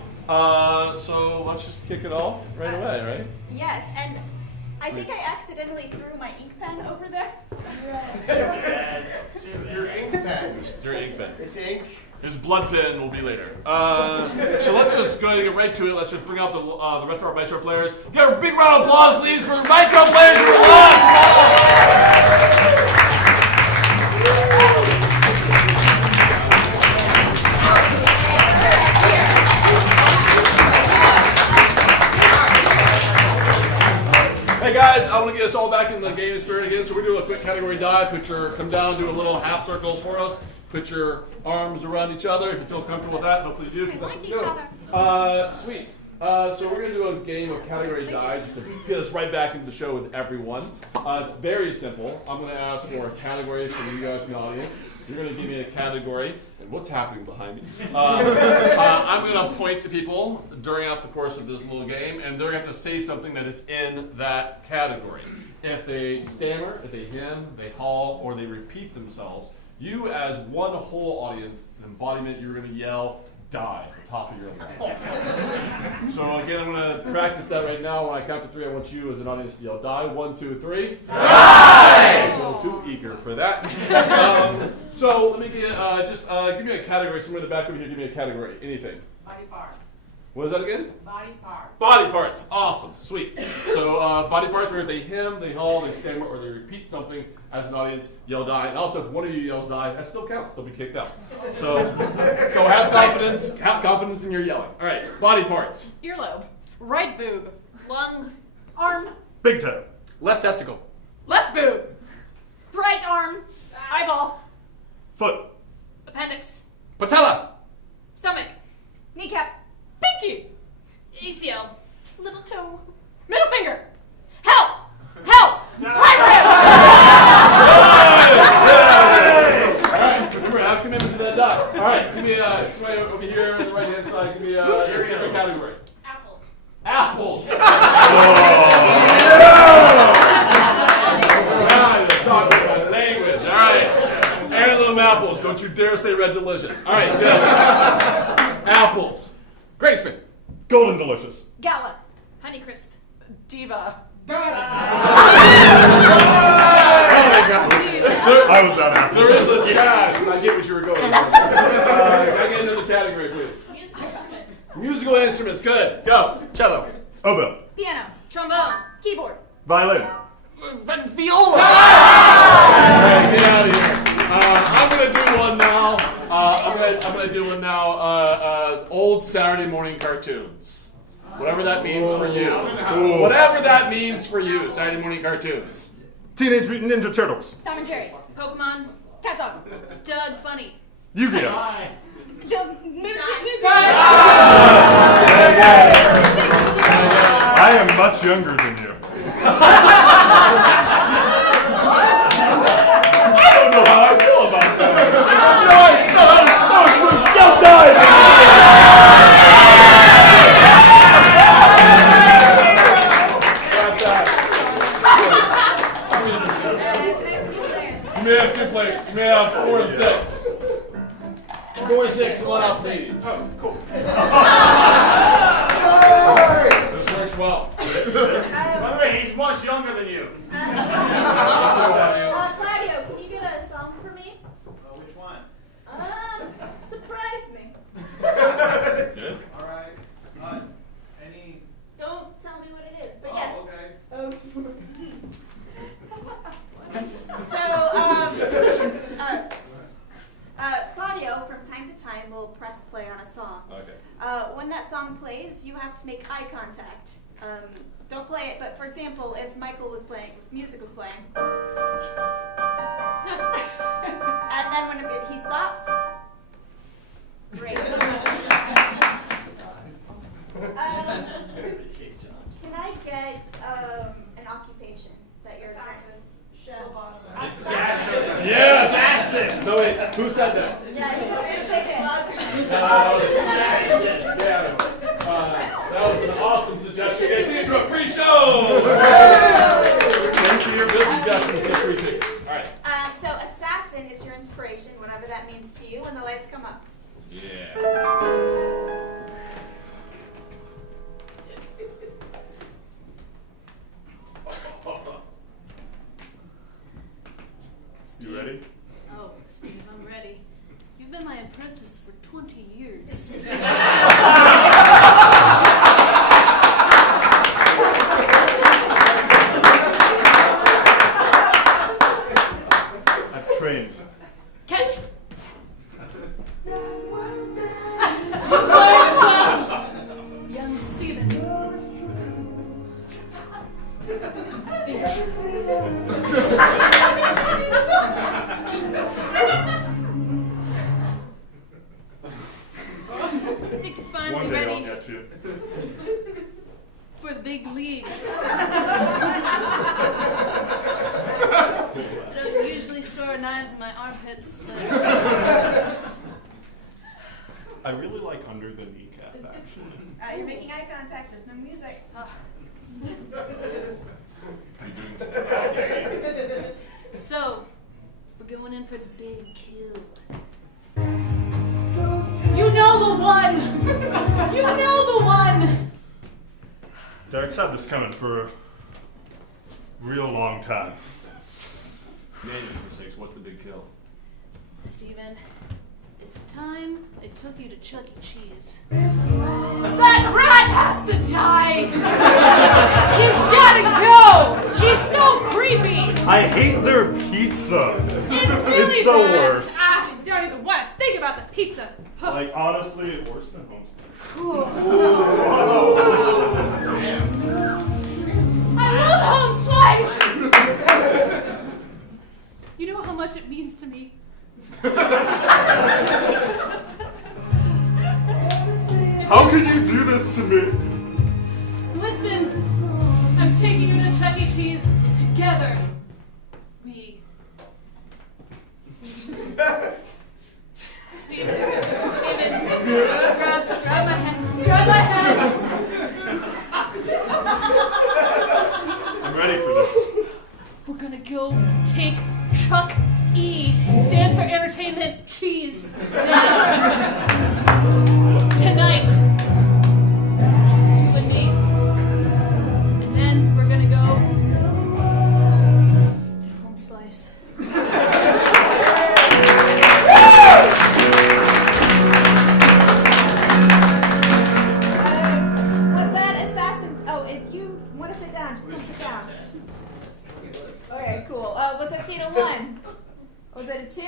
So let's just kick it off right away, right? Yes, and I think I accidentally threw my ink pen over there. Your ink pen. Your ink pen. It's ink. His blood pen will be later. So let's just go ahead and get right to it. Let's just bring out the Retro Maestro players. Give a big round of applause, please, for the Retro players who are live. Hey guys, I want to get us all back in the game spirit again. So we're doing a quick category dive. Come down, do a little half circle for us. Put your arms around each other if you feel comfortable with that. Hopefully you do. We like each other. Sweet. So we're going to do a game of category dive just to get us right back into the show with everyone. It's very simple. I'm going to ask for a category from you guys in the audience. You're going to give me a category. And what's happening behind me? I'm going to point to people during the course of this little game, and they're going to have to say something that is in that category. If they stammer, if they hem, they haul, or they repeat themselves, you as one whole audience, an embodiment, you're going to yell, die, at the top of your lungs. So again, I'm going to practice that right now. When I count to 3, I want you as an audience to yell, die. 1, 2, 3. Die! A little too eager for that. So let me get, give me a category. Somewhere in the back over here, give me a category. Anything. Body parts. What is that again? Body parts. Body parts. Awesome. Sweet. So body parts where they hem, they haul, they stammer, or they repeat something as an audience, yell die. And also, if one of you yells die, that still counts. They'll be kicked out. So have confidence. Have confidence in your yelling. All right. Body parts. Earlobe. Right boob. Lung. Arm. Big toe. Left testicle. Left boob. Right arm. Eyeball. Foot. Appendix. Patella. Stomach. Kneecap. Pinky. ACL. Little toe. Middle finger. Help! Help! Primary! Alright, remember, have commitment to that die. Alright, give me somebody over here on the right hand side, give me a category. Apple. Apples. Talking about language. Alright. Heirloom apples. Don't you dare say red delicious. Alright, good. Apples. Grapesman. Golden delicious. Gala. Honeycrisp. Diva. I was that happy. There is a jazz, and I get what you were going for. Can I get into the category, please? Musical instruments. Good. Go. Cello. Oboe. Piano. Trombone. Keyboard. Violin. Viola. Alright, get out of here. I'm gonna do one now. I'm gonna do one now. Old Saturday morning cartoons. Whatever that means for you. Whatever that means for you. Saturday morning cartoons. Teenage Mutant Ninja Turtles. Tom and Jerry. Pokemon. Cat Dog. Doug Funny. Yu-Gi-Oh. The music. I am much younger than you. I don't know how I feel about that. Don't die! You may have 2 players. You may have 4 and 6. 4 and 6, one out, please. Oh, cool. This works well. By the way, he's much younger than you. Claudio, can you get a song for me? Which one? Surprise me. Good. All right. Any? Don't tell me what it is, but yes. Okay. So, Claudio, from time to time, will press play on a song. Okay. When that song plays, you have to make eye contact. Don't play it, but for example, if Michael was playing, if music was playing, and then when he stops, great. Can I get an occupation that you're trying to show? Assassin. Yes. Assassin. No wait, who said that? Yeah, you can say it. That was an awesome suggestion. Get into a free show. Thanks for your good suggestions. Get free tickets. All right. So inspiration, whatever that means to you, when the lights come up. Yeah. You ready? Oh, Steve, I'm ready. You've been my apprentice for 20 years. I've trained. Catch! You learned well, young Stephen. I think you're finally One day ready I'll get you. for the big leagues. I don't usually store knives in my armpits, but I really like under the kneecap action. You're making eye contact, there's no music. So, we're going in for the big kill. You know the one! You know the one! Derek's had this coming for a real long time. Name for sakes, what's the big kill? Steven, it's time they took you to Chuck E. Cheese. That rat has to die! He's gotta go! He's so creepy! I hate their pizza. It's really It's the bad. worst. Don't even want to think about the pizza. Like, honestly, worse than home slice. I love home slice! You know how much it means to me? How could you do this to me? Listen, I'm taking you to Chuck E. Cheese together. Steven, grab my hand. Grab my hand. I'm ready for this. We're gonna go take Chuck E. Stands for Entertainment Cheese down tonight. Just you and me. And then we're gonna go to Home Slice. Was that assassin? Oh, if you want to sit down, just come sit down. Okay, cool. Was that scene a 1? Was it a 2?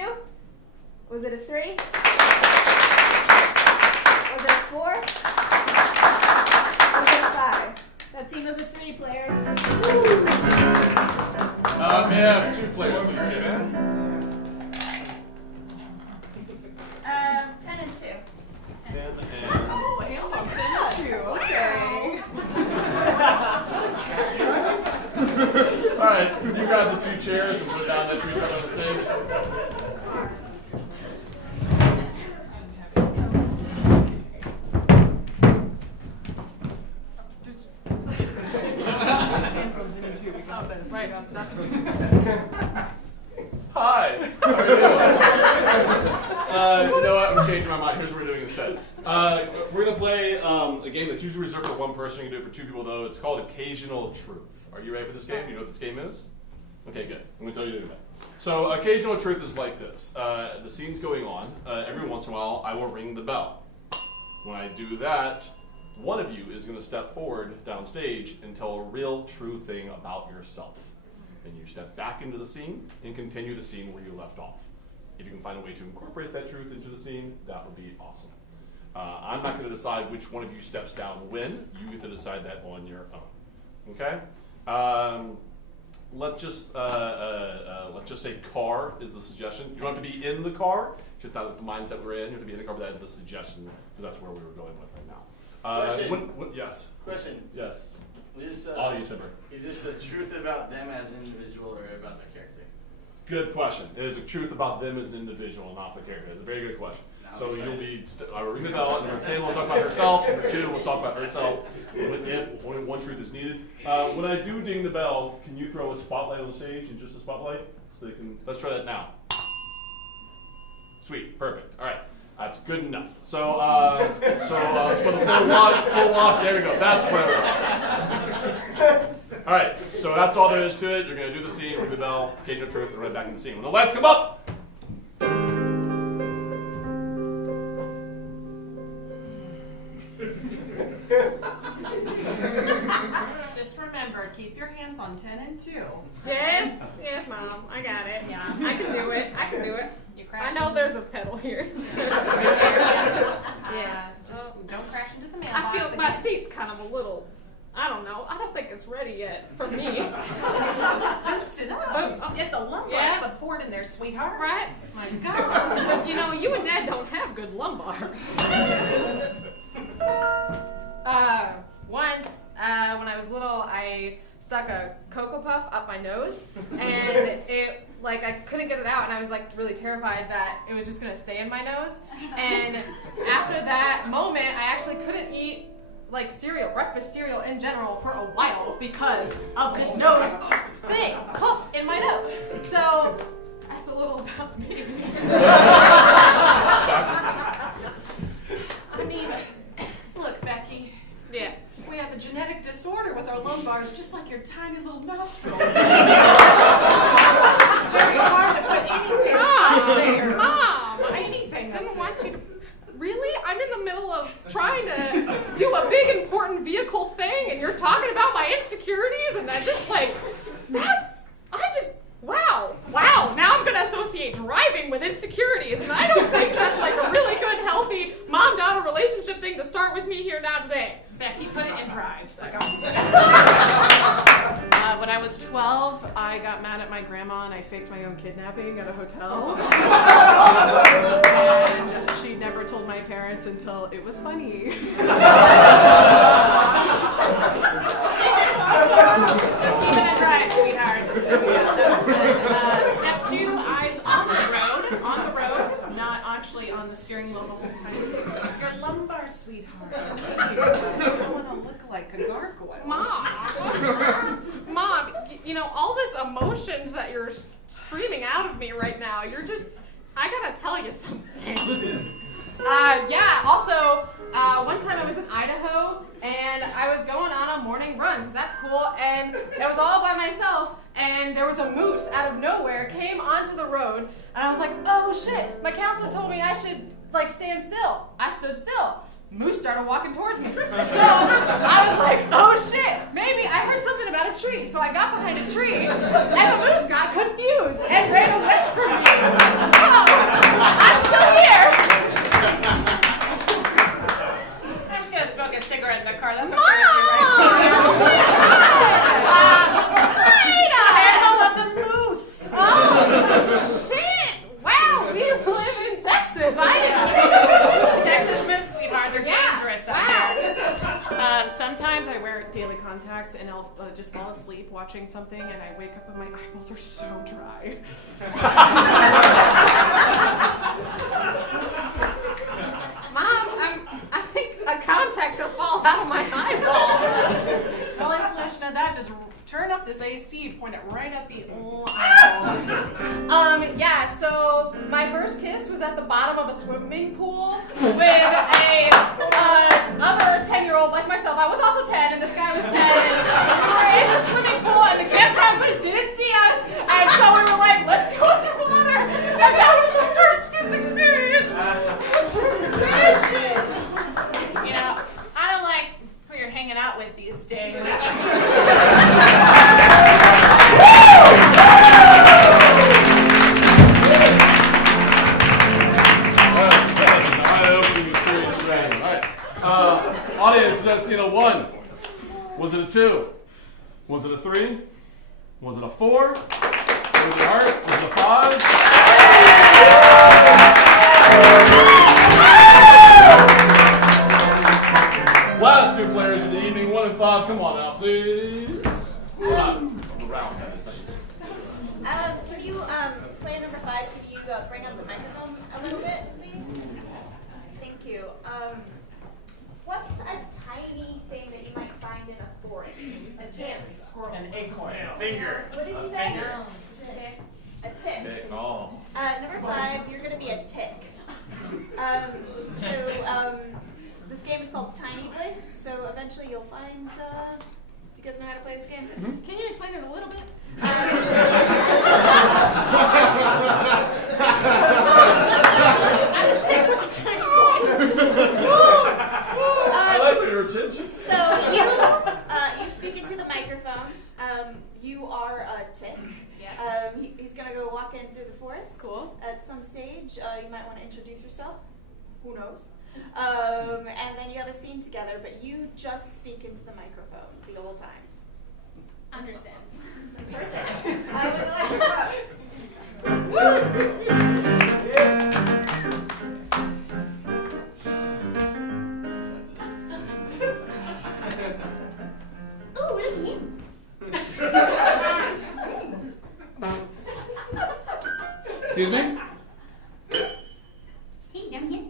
Was it a 3? Was it a 4? Was it a 5? That scene was a 3, players. Yeah, 2 players. 10 and 2. 10 and... Oh, hands on 10 and 2. Okay. Alright, you grab the 2 chairs and put it down next to each other on the stage. Hands on 10 and 2. We got this. Right. That's Hi! How are you doing? You know what? I'm changing my mind. Here's what we're doing instead. We're going to play a game that's usually reserved for 1 person. You can do it for 2 people, though. It's called Occasional Truth. Are you ready for this game? Do you know what this game is? Okay, good. I'm going to tell you to do that. So, Occasional Truth is like this. The scene's going on. Every once in a while, I will ring the bell. When I do that, one of you is going to step forward downstage and tell a real, true thing about yourself. And you step back into the scene and continue the scene where you left off. If you can find a way to incorporate that truth into the scene, that would be awesome. I'm not going to decide which one of you steps down when. You get to decide that on your own. Okay? Let's just say car is the suggestion. You don't have to be in the car. Just not with the mindset we're in. You have to be in the car, but that's the suggestion because that's where we were going with right now. Yes. Question. Yes. Is Audience member. Is this the truth about them as an individual or about their character? Good question. It is a truth about them as an individual, not the character. It's a very good question. So you'll be, I will ring the bell, and number 10 will talk about herself, number 2 will talk about herself. Only one truth is needed. When I do ding the bell, can you throw a spotlight on the stage and just a spotlight? So they can, let's try that now. Sweet, perfect. All right, that's good enough. So let's put the full wash. There we go. That's where we're at. All right, so that's all there is to it. You're gonna do the scene, ring the bell, occasion of truth, and right back in the scene. When the lights come up. Just remember, keep your hands on 10 and 2. Yes, Mom. I got it. Yeah, I can do it. You I know there's a pedal here. Yeah, just don't crash into the mailbox. I feel my seat's kind of a little, I don't know. I don't think it's ready yet for me. Boost it up. Get the lumbar support in there, sweetheart. Right? My God. You know, you and Dad don't have good lumbar. Once, when I was little, I stuck a Cocoa Puff up my nose, and I couldn't get it out, and I was really terrified that it was just gonna stay in my nose. And after that moment, I actually couldn't eat cereal, breakfast cereal in general, for a while because of this nose thing, puff in my nose. So that's a little about me. I mean, look, Becky. Yeah. We have a genetic disorder with our lumbars, just like your tiny little nostrils. It's very hard to put anything out there. Mom, Anything. didn't want you to. Really? I'm in the middle of trying to do a big important vehicle thing, and you're talking about my insecurities, and I'm just wow. Now I'm gonna associate driving with insecurities, and I don't think that's a really good, healthy mom-daughter relationship thing to start with me here now today. Becky, put it in drive. When I was 12, I got mad at my grandma and I faked my own kidnapping at a hotel. And she never told my parents until it was funny. Just keep it in drive, sweetheart. So, yeah, that's good. Step 2, eyes on the road, not actually on the steering wheel the whole time. Your lumbar, sweetheart. I don't want to look like a gargoyle. Mom, all this emotions that you're streaming out of me right now, I gotta tell you something. Also, one time I was in Idaho, and I was going on a morning run, because that's cool, and it was all by myself, and there was a moose out of nowhere, came onto the road, and I was like, oh shit, my counselor told me I should, stand still. I stood still. Moose started walking towards me. So I was like, oh shit, maybe I heard something about a tree. So I got behind a tree, and the moose got confused and ran away from me. So I'm still here. I'm just gonna smoke a cigarette in the car. That's okay. Handle the moose. Oh shit! Wow, we live in Texas. I didn't know. Texas moose, sweetheart. They're dangerous out there. Sometimes I wear daily contacts and I'll just fall asleep watching something, and I wake up and my eyeballs are so dry. Mom, I think a contact's gonna fall out of my eyeball. Well, listen to that. Just turn up this AC, point it right at the old eyeball. So my first kiss was at the bottom of a swimming pool with a other 10-year-old like myself. I was also 10, and this guy was 10. And we were in the swimming pool, and the campground police didn't see us, and so we were like, let's go in the water. And that was my first kiss experience. I don't like who you're hanging out with these days. Audience, was that scene a 1? Was it a 2? Was it a 3? Was it a 4? Was it a heart? Was it a 5? Last 2 players of the evening, 1 and 5. Come on out, please. Round. Can you, player number 5, can you bring up the microphone a little bit, please? Thank you. What's a tiny thing that you might find in a forest? A ant. An acorn. A finger. What did you say? A tick. Okay, oh. Number 5, you're going to be a tick. Okay. Can you explain it a little bit? I like your attention. So you speak into the microphone. You are a tick. Yes. He's gonna go walk in through the forest. Cool. At some stage, you might want to introduce yourself. Who knows? And then you have a scene together, but you just speak into the microphone the whole time. Understand. Perfect. Ooh, look at him. Excuse me? Hey, down here.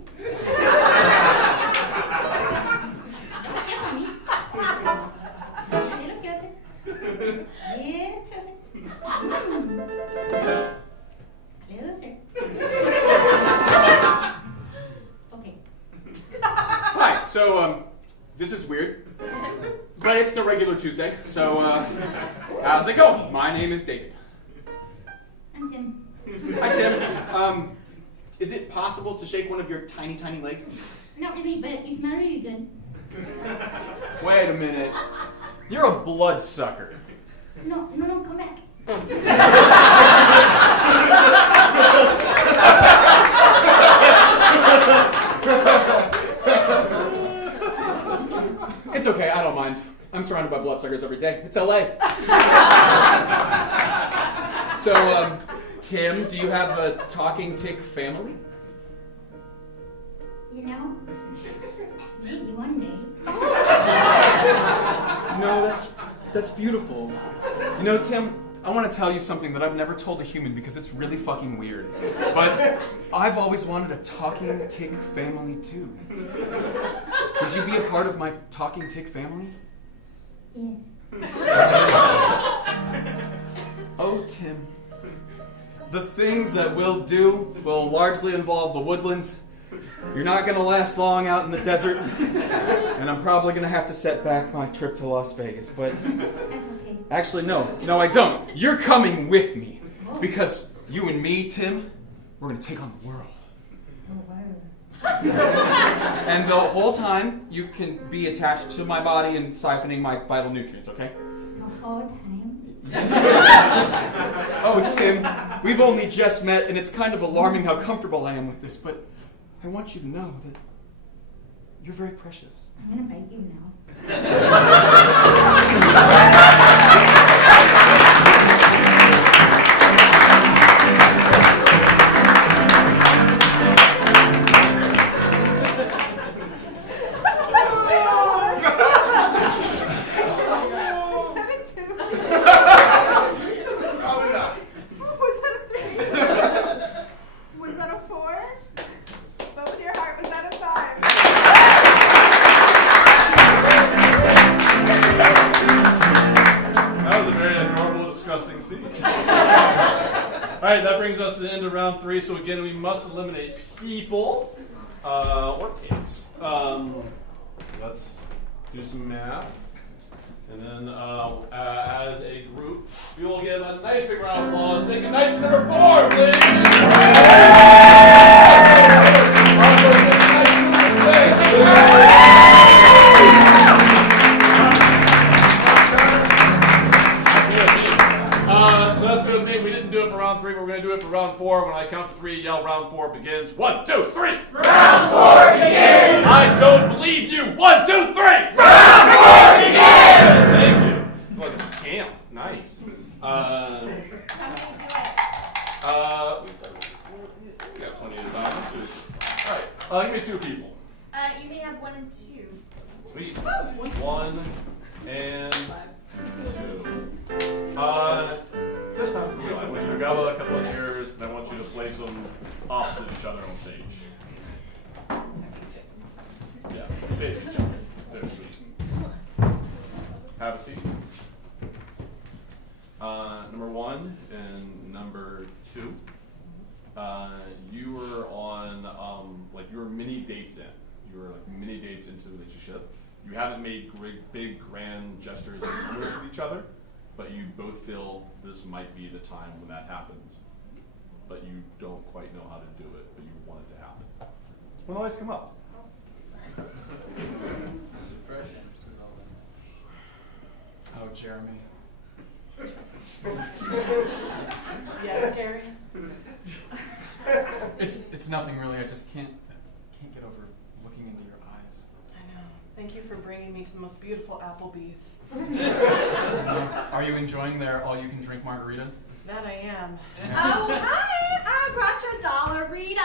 Don't step on me. A little closer. Closer. Okay. Hi, so, this is weird, but it's a regular Tuesday, so, how's it going? My name is David. I'm Tim. Hi, Tim. Is it possible to shake one of your tiny, tiny legs? Not really, but you smell really good. Wait a minute. You're a bloodsucker. No, come back. It's okay, I don't mind. I'm surrounded by bloodsuckers every day. It's LA. So, Tim, do you have a talking tick family? You know, maybe one day. No, that's beautiful. You know, Tim, I want to tell you something that I've never told a human because it's really fucking weird. But I've always wanted a talking tick family too. Would you be a part of my talking tick family? Yes. Oh, Tim. The things that we'll do will largely involve the woodlands. You're not going to last long out in the desert. And I'm probably going to have to set back my trip to Las Vegas. But That's okay. actually, no, I don't. You're coming with me. Because you and me, Tim, we're going to take on the world. And the whole time, you can be attached to my body and siphoning my vital nutrients, okay? The whole time? Oh, Tim, we've only just met, and it's kind of alarming how comfortable I am with this, but I want you to know that you're very precious. I'm gonna bite you now. Was that a 4? But with your heart, was that a 5? That was a very adorable, disgusting scene. Alright, that brings us to the end of round 3. So again, we must eliminate people or ticks. Let's do some math. And then as a group, we will give a nice big round of applause. Say goodnight to number 4, please! So that's good with me. We didn't do it for round 3, but we're going to do it for round 4. When I count to 3, yell round 4 begins. 1, 2, 3. Round 4 begins! I don't believe you. 1, 2, 3. Round 4 begins! Thank you. Like a camp. Nice. How many do We got plenty of time. Alright, give me 2 people. you may have 1 and 2. Sweet. 1 and 2. This time for you, I want you to gather a couple of chairs, and I want you to place them opposite each other on stage. Yeah, face each other. They're sweet. Have a seat. Number 1 and number 2. You were on, you were mini dates in. You were like mini dates into the relationship. You haven't made big, grand gestures and rumors with each other. but you both feel this might be the time when that happens, but you don't quite know how to do it, but you want it to happen. When the lights come up. Suppression. Oh, Jeremy. Yes, Gary? It's nothing really. I just can't get over looking into your eyes. I know. Thank you for bringing me to the most beautiful Applebee's. Are you enjoying their all-you-can-drink margaritas? That I am. Oh, hi! I brought your dollaritas.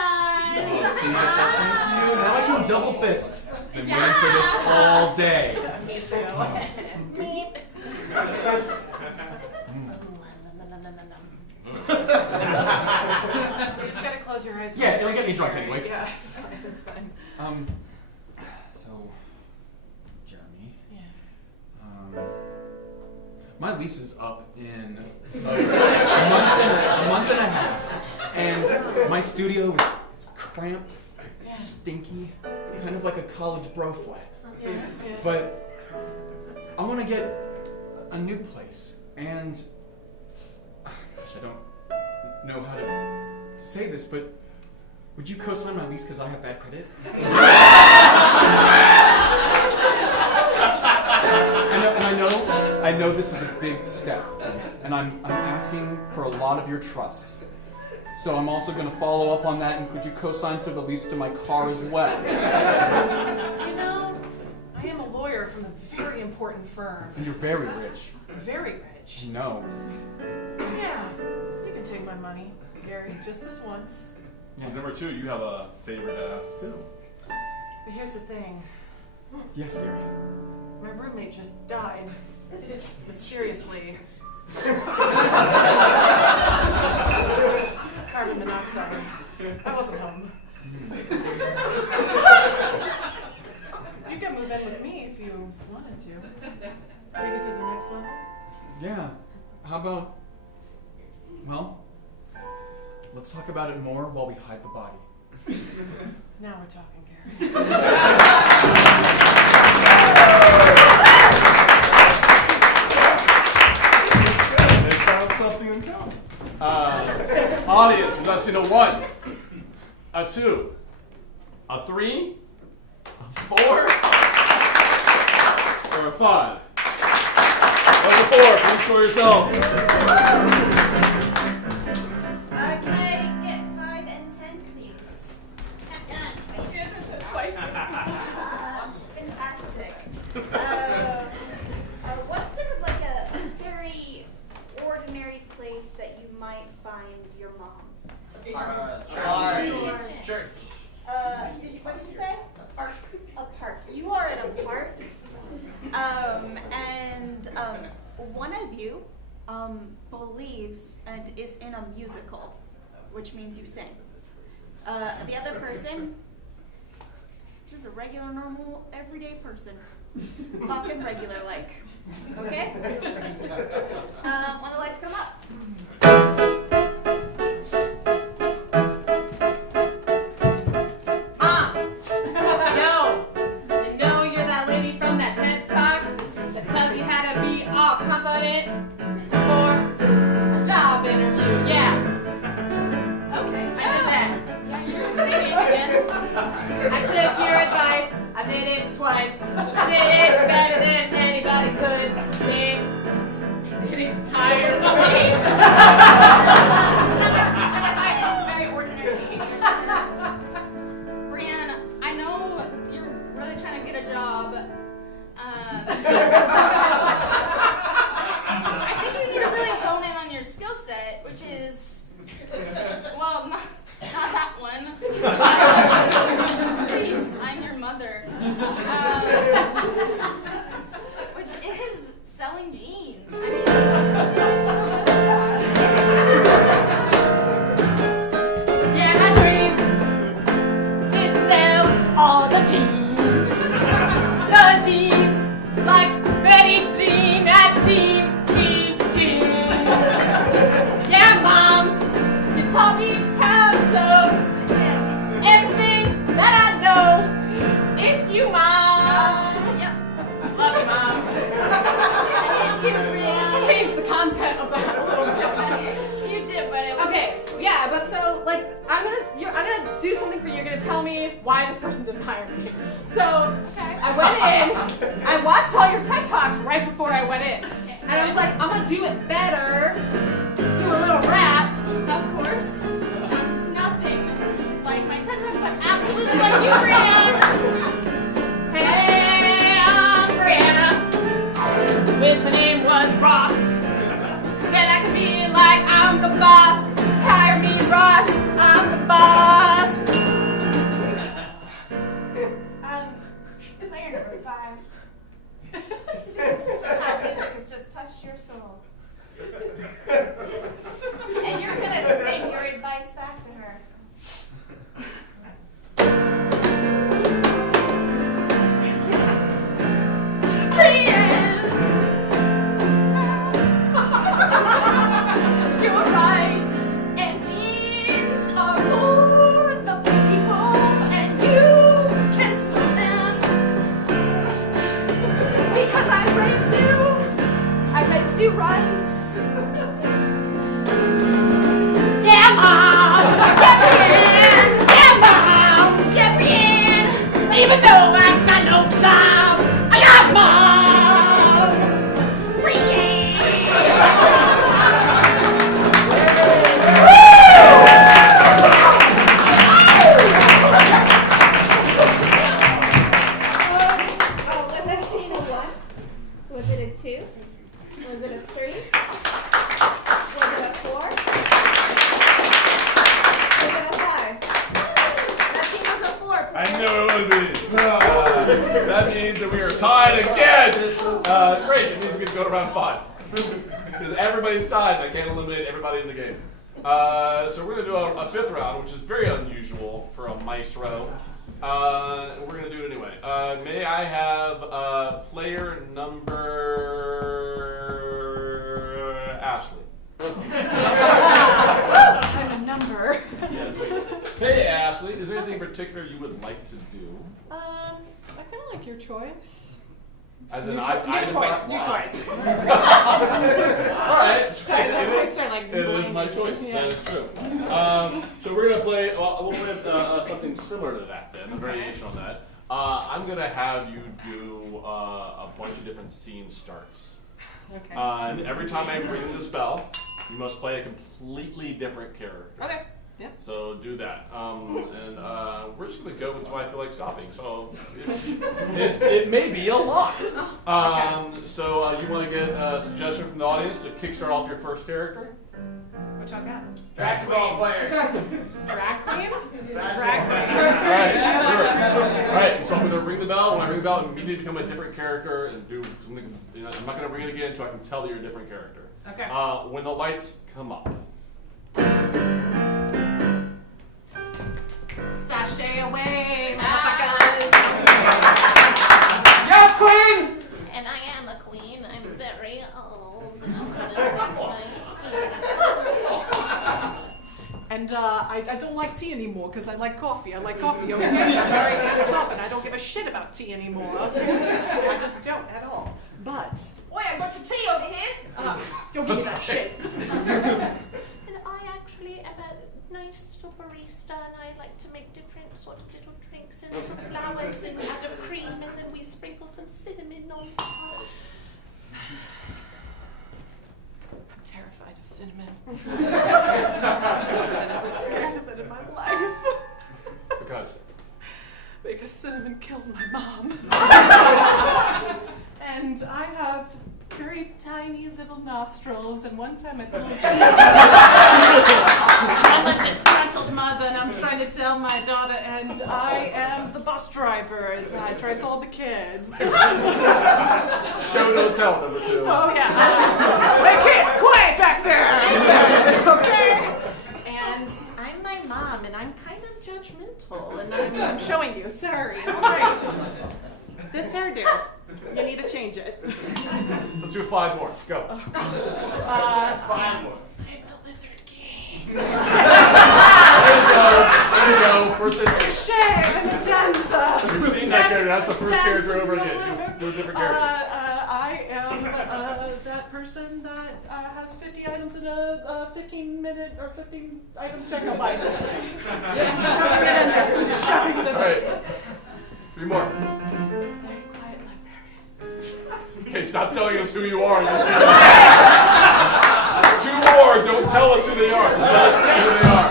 Thank you. Now I can double fist. Been waiting for this all day. Me too. You just gotta close your eyes. Yeah, it'll get me drunk anyway. Yeah, it's fine. It's fine. So, Jeremy. Yeah. My lease is up in a month and a half, and my studio is cramped, stinky, kind of like a college bro flat. Yeah. But I want to get a new place, and gosh, I don't know how to say this, but would you co-sign my lease because I have bad credit? I know this is a big step, and I'm asking for a lot of your trust. So I'm also going to follow up on that, and could you co-sign to the lease to my car as well? You know, I am a lawyer from a very important firm. And you're very rich. Very rich. No. Yeah, you can take my money, Gary, just this once. Yeah. Number 2, you have a favor to ask too. But here's the thing. Yes, Gary. My roommate just died. Mysteriously. Carbon monoxide. I wasn't home. You can move in with me if you wanted to. Take it to the next level. Yeah. How about, well, let's talk about it more while we hide the body. Now we're talking, Gary. They found something in common. Audience, we've got seen a 1, a 2, a 3, a 4, or a 5. Number 4, please score yourself. Can I get 5 and 10, please? Twice. Fantastic. What's sort of like a very ordinary place that you might find your mom? Church. What did you say? A park. A park. You are at a park. And one of you believes and is in a musical, which means you sing. The other person, just a regular, normal, everyday person, talking regular like. Okay? When the lights come up. Yo! I know you're that lady from that TED Talk that tells you how to be all confident for a job interview. Yeah. Okay. I did that. Yeah, you're singing again. I took your advice. I did it twice. I did it better than anybody could. They didn't hire me. Very ordinary behavior. Brianna, I know you're really trying to get a job. I think you need to really hone in on your skill set, which is, well, not that one. Please, I'm your mother. Which is selling jeans. I mean, so good at that. Yeah, my dream is to sell all the jeans. The jeans, like Betty Jean at Jean. Yeah, Mom, you taught me how to sew. Everything that I know is you, Mom. Yep. Love you, Mom. I did too, Brianna. Change the do something for you. You're gonna tell me why this person didn't hire me. So I went in. I watched all your TED Talks right before I went in, and I was like, I'm gonna do it better. Do a little rap. Of course. Sounds nothing like my TED Talk, but absolutely like you, Brianna. Hey, I'm Brianna. Wish my name was Ross. Then I could be like, I'm the boss. Hire me, Ross. I'm the boss. Player number 5. Somehow music has just touched your soul. And you're gonna sing your advice back to her. Your rights and jeans are for the people, and you can sue them. Because I raised you right. Yeah, Mom! Get me in! Yeah, Mom! Get me in! Even though I've got no job, I got Mom! Was that scene a 1? Was it a 2? Was it a 3? Was it a 4? Was it a 5? That scene was a 4. I knew it would be. That means that we are tied again. Great. It means we get to go to round 5. Because everybody's tied, and I can't eliminate everybody in the game. So we're going to do a 5th round, which is very unusual for a Maestro. We're going to do it anyway. May I have player number Ashley? I'm a number. Yes, hey, Ashley, is there anything in particular you would like to do? I kind of like your choice. As in, New I choice. decide. New choice. All right. Sorry, the lights are like it is my choice. Yeah. That is true. So we're gonna play. We'll play something similar to that then, a variation on that. I'm gonna have you do a bunch of different scene starts. Okay. And every time I ring the spell, you must play a completely different character. Okay. Yeah. So do that. And we're just going to go until I feel like stopping. So it may be a lot. So you want to get a suggestion from the audience to kickstart off your first character? What y'all got? Basketball player. Drag queen? All right. So I'm going to ring the bell. When I ring the bell, immediately become a different character and do something. I'm not going to ring it again until I can tell that you're a different character. Okay. When the lights come up. Sashay away, motherfuckers. Yes, queen! And I am a queen. I'm very old. And I don't like tea anymore because I like coffee. I like coffee, okay? I'm very hands up and I don't give a shit about tea anymore, okay? I just don't at all. But, Oi, I got your tea over here. don't give me that shit. And I actually am a nice little barista, and I like to make different sort of little drinks and little flowers and out of cream, and then we sprinkle some cinnamon on top. I'm terrified of cinnamon. I've never scared of it in my life. Because cinnamon killed my mom. And I have very tiny little nostrils, and one time I put a little cheese. I'm a disgruntled mother, and I'm trying to tell my daughter, and I am the bus driver that drives all the kids. Show don't tell, number 2. Oh yeah. Hey kids, quiet back there! Okay. And I'm my mom, and I'm kind of judgmental, and I'm showing you. Sorry. All right. This hairdo, you need to change it. Let's do 5 more. Go. 5 more. I'm the Lizard King. There you go. First Shay, I'm a dancer. You've seen that character. That's the first character over again. Do a different character. I am that person that has 50 items in a 15-minute or 15-item checkout line. I'm shoving it Alright. 3 more. Very quiet librarian. Okay, stop telling us who you are. 2 more. Don't tell us who they are. Just let us see who they are.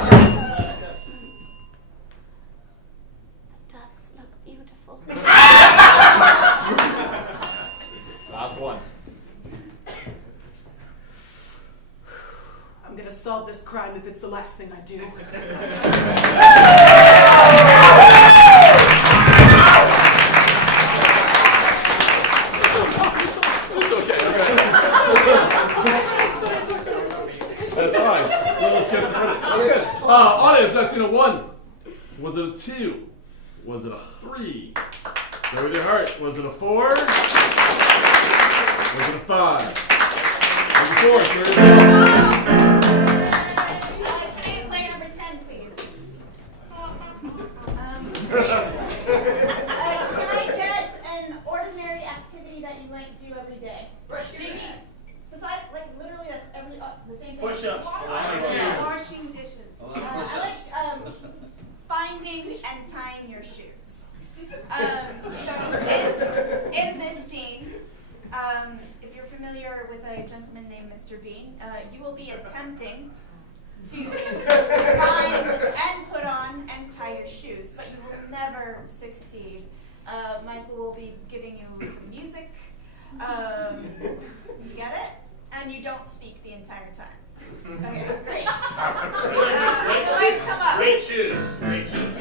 Ducks look beautiful. Last one. I'm gonna solve this crime if it's the last thing I do. It's okay. That's fine. Well, let's get the credit. That's good. Audience, that's in a 1. Was it a 2? Was it a 3? Go with your heart. Was it a 4? Was it a 5? Was it 4? Sir? Can I play number 10, please? Great. Can I get an ordinary activity that you might do every day? Brush teeth. Besides, like literally, that's every the same thing. Push-ups. Washing dishes. I like finding and tying your shoes. So in this scene, if you're familiar with a gentleman named Mr. Bean, you will be attempting to find and put on and tie your shoes, but you will never succeed. Michael will be giving you some music. You get it? And you don't speak the entire time. Okay, great. Lights come up. Great shoes. Great shoes.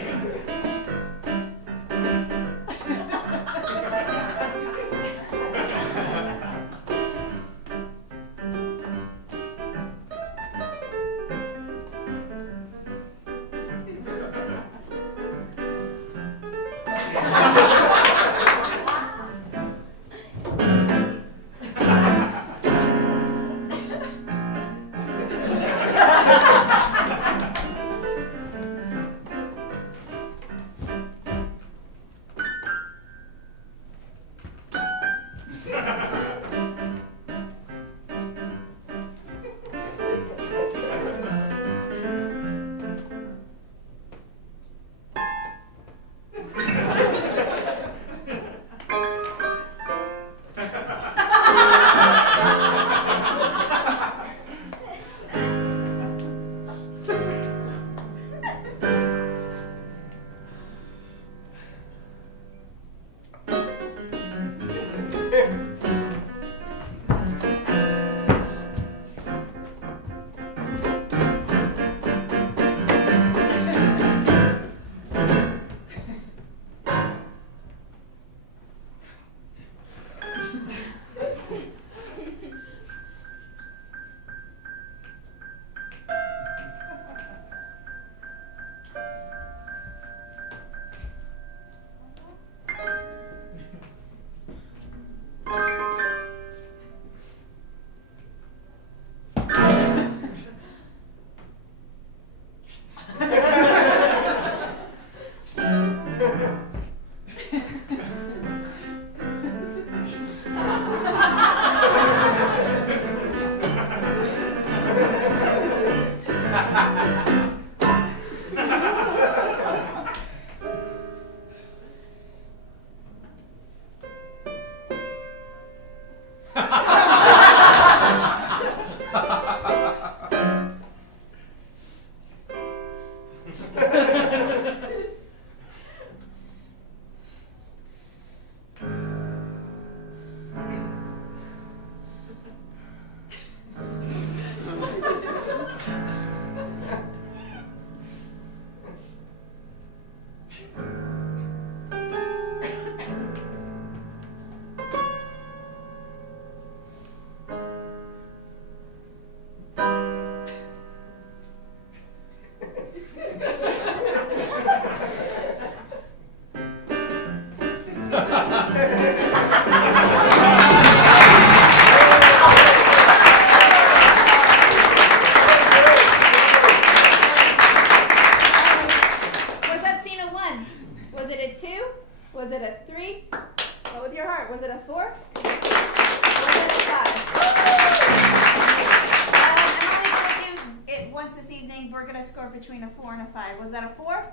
We're going to score between a 4 and a 5. Was that a 4?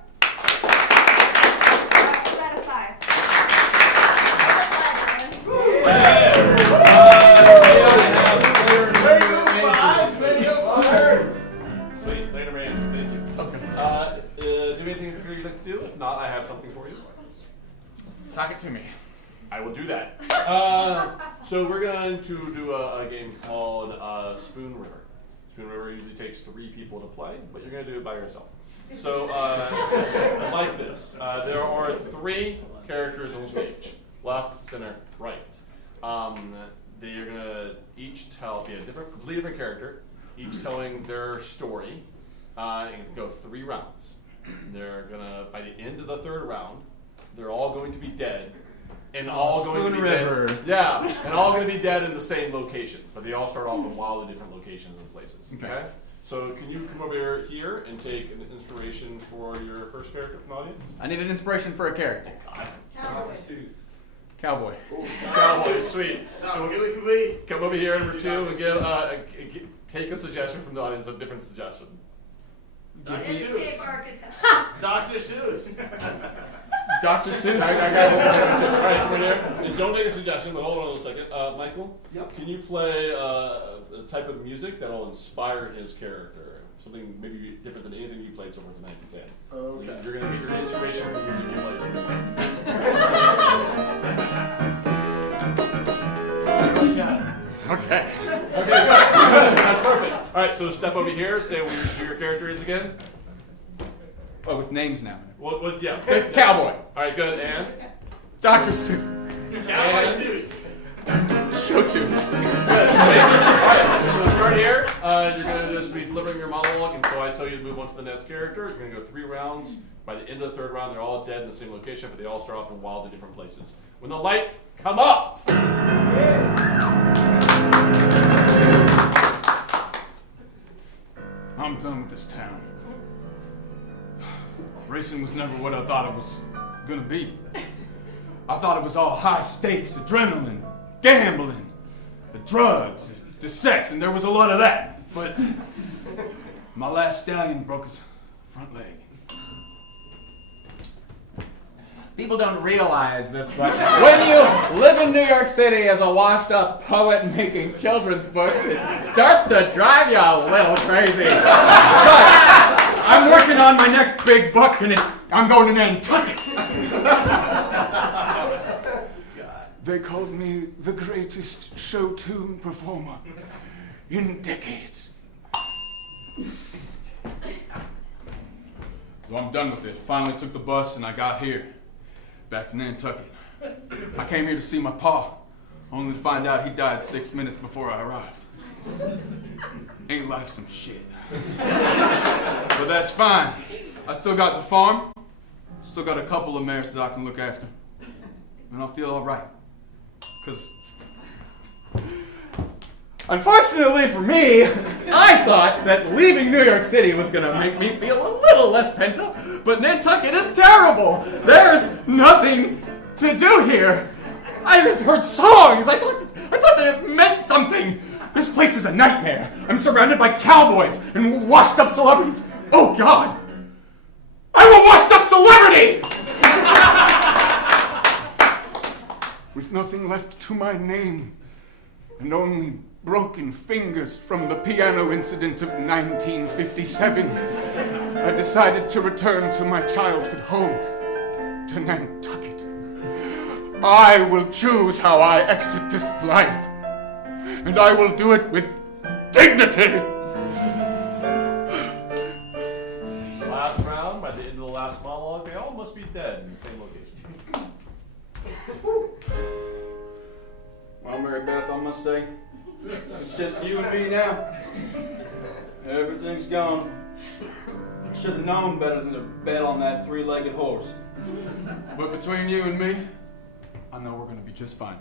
Sweet, later, man. Thank you. Okay. Do anything you'd like to do? If not, I have something for you. Talk it to me. I will do that. So we're going to do a game called Spoon River. Spoon River usually takes 3 people to play, but you're going to do it by yourself. So, like this, there are 3 characters on stage, left, center, right. They're going to each tell, be a completely different character, each telling their story, and go 3 rounds. They're going to, by the end of the 3rd round, they're all going to be dead. And all going to be River. dead. Yeah, and all going to be dead in the same location, but they all start off in wildly different locations and places. Okay. So can you come over here and take an inspiration for your first character from the audience? I need an inspiration for a character. Cowboy. Ooh, cowboy, sweet. Come over here, number 2, and take a suggestion from the audience, a different suggestion. Escape architect. Dr. Seuss. Dr. Seuss. I got it. All right, come here. And don't make a suggestion, but hold on a second. Michael, can you play a type of music that will inspire his character? Something maybe different than anything you played so far tonight. You can. Okay. So you're going to get your inspiration from the music you play. Okay. Okay, good. That's perfect. All right, so step over here. Say who your character is again. Oh, with names now. What? Yeah. Cowboy. All right, good. And Dr. Seuss. Cowboy Seuss. Show tunes. Good. Sweet. All right, so start here. You're going to just be delivering your monologue, and so I tell you to move on to the next character. You're going to go 3 rounds. By the end of the 3rd round, they're all dead in the same location, but they all start off in wildly different places. When the lights come up. I'm done with this town. Racing was never what I thought it was gonna be. I thought it was all high stakes, adrenaline, gambling, the drugs, the sex, and there was a lot of that. But my last stallion broke his front leg. People don't realize this, but when you live in New York City as a washed-up poet making children's books, it starts to drive you a little crazy. But I'm working on my next big book, and I'm going to Nantucket. They called me the greatest show tune performer in decades. So I'm done with it. Finally took the bus and I got here. Back to Nantucket. I came here to see my pa, only to find out he died 6 minutes before I arrived. Ain't life some shit? But that's fine. I still got the farm, still got a couple of mares that I can look after, and I'll feel all right. Because, unfortunately for me, I thought that leaving New York City was going to make me feel a little less pent up, but Nantucket is terrible. There's nothing to do here. I haven't heard songs. I thought that it meant something. This place is a nightmare. I'm surrounded by cowboys and washed-up celebrities. Oh, God. I'm a washed-up celebrity! with nothing left to my name, and only broken fingers from the piano incident of 1957, I decided to return to my childhood home, to Nantucket. I will choose how I exit this life, and I will do it with dignity. Last round, by the end of the last monologue, they all must be dead in the same location. Well, Mary Beth, I must say, it's just you and me now. Everything's gone. Should have known better than to bet on that three-legged horse. But between you and me, I know we're going to be just fine.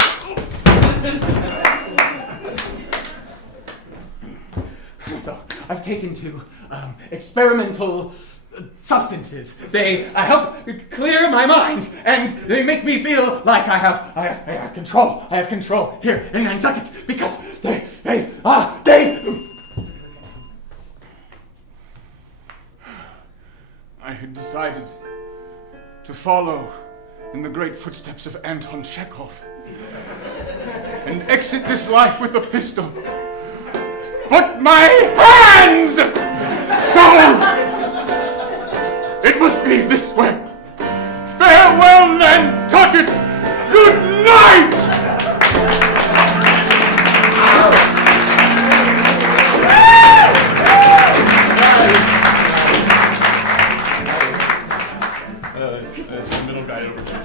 So, I've taken to experimental substances. They help clear my mind, and they make me feel like I have control. I have control here in Nantucket because they. I had decided to follow in the great footsteps of Anton Chekhov. and exit this life with a pistol. But my hands! So, it must be this way. Farewell, Nantucket! Good night! That's the middle guy over there.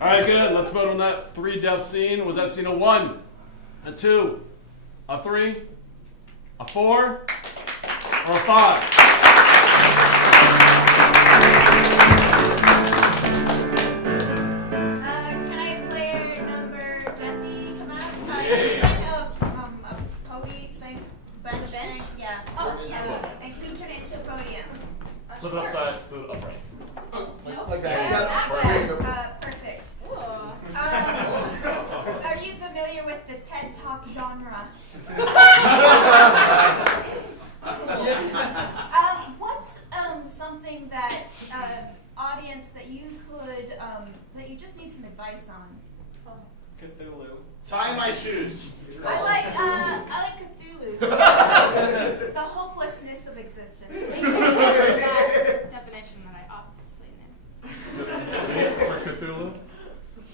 All right, good. Let's vote on that 3 death scene. Was that scene a 1, a 2, a 3, a 4, or a 5? Can I player number Jesse come out? A podium thing? Bench thing? Yeah. Oh, yes. And can you turn it into a podium? Flip it upside, flip it upright. Like that. Yeah, perfect. Are you familiar with the TED Talk genre? What's something that audience that you could that you just need some advice on? Cthulhu. Tie my shoes. I like Cthulhu. So the hopelessness of existence. Thank you for that definition that I obviously knew. For Cthulhu?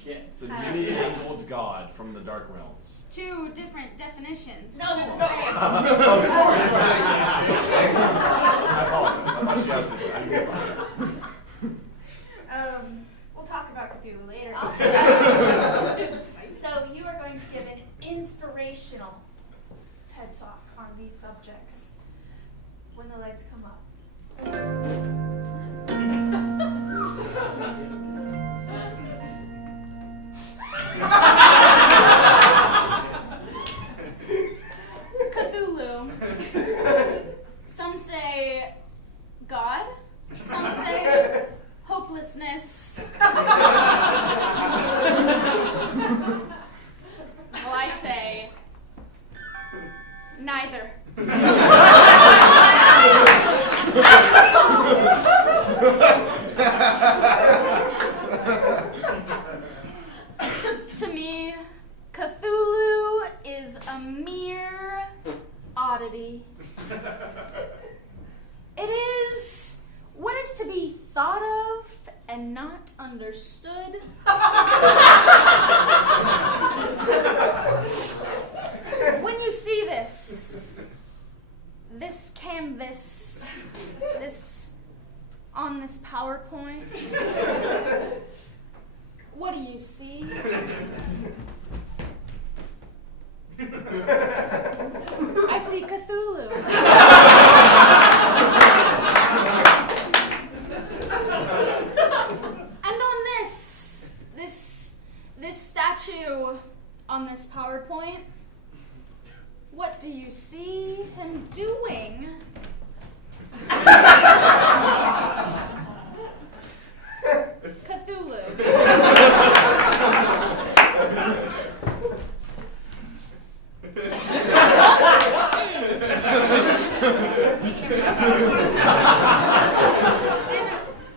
Yeah. It's a many-angled god from the Dark Realms. 2 different definitions. No, they're the Oh, sorry. I apologize. I thought she asked me. I didn't get that. We'll talk about Cthulhu later. Awesome. So you are going to give an inspirational TED Talk on these subjects when the lights come up. Cthulhu. Some say God. Some say hopelessness. Well, I say neither. To me, Cthulhu is a mere oddity. It is what is to be thought of and not understood. When you see this canvas, on this PowerPoint, what do you see? I see Cthulhu. And on this statue on this PowerPoint, what do you see him doing? Cthulhu.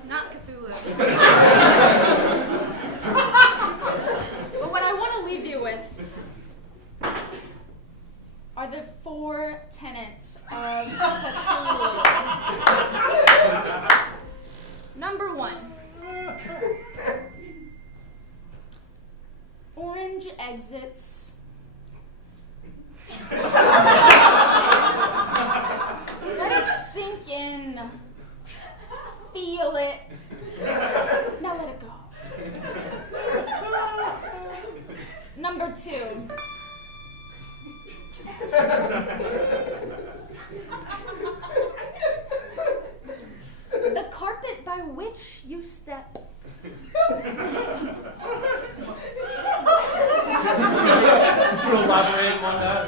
Not Cthulhu. But what I want to leave you with are the 4 tenets of Cthulhu. Number 1. Orange exits. Let it sink in. Feel it. Now let it go. Number 2. The carpet by which you step. To elaborate on that.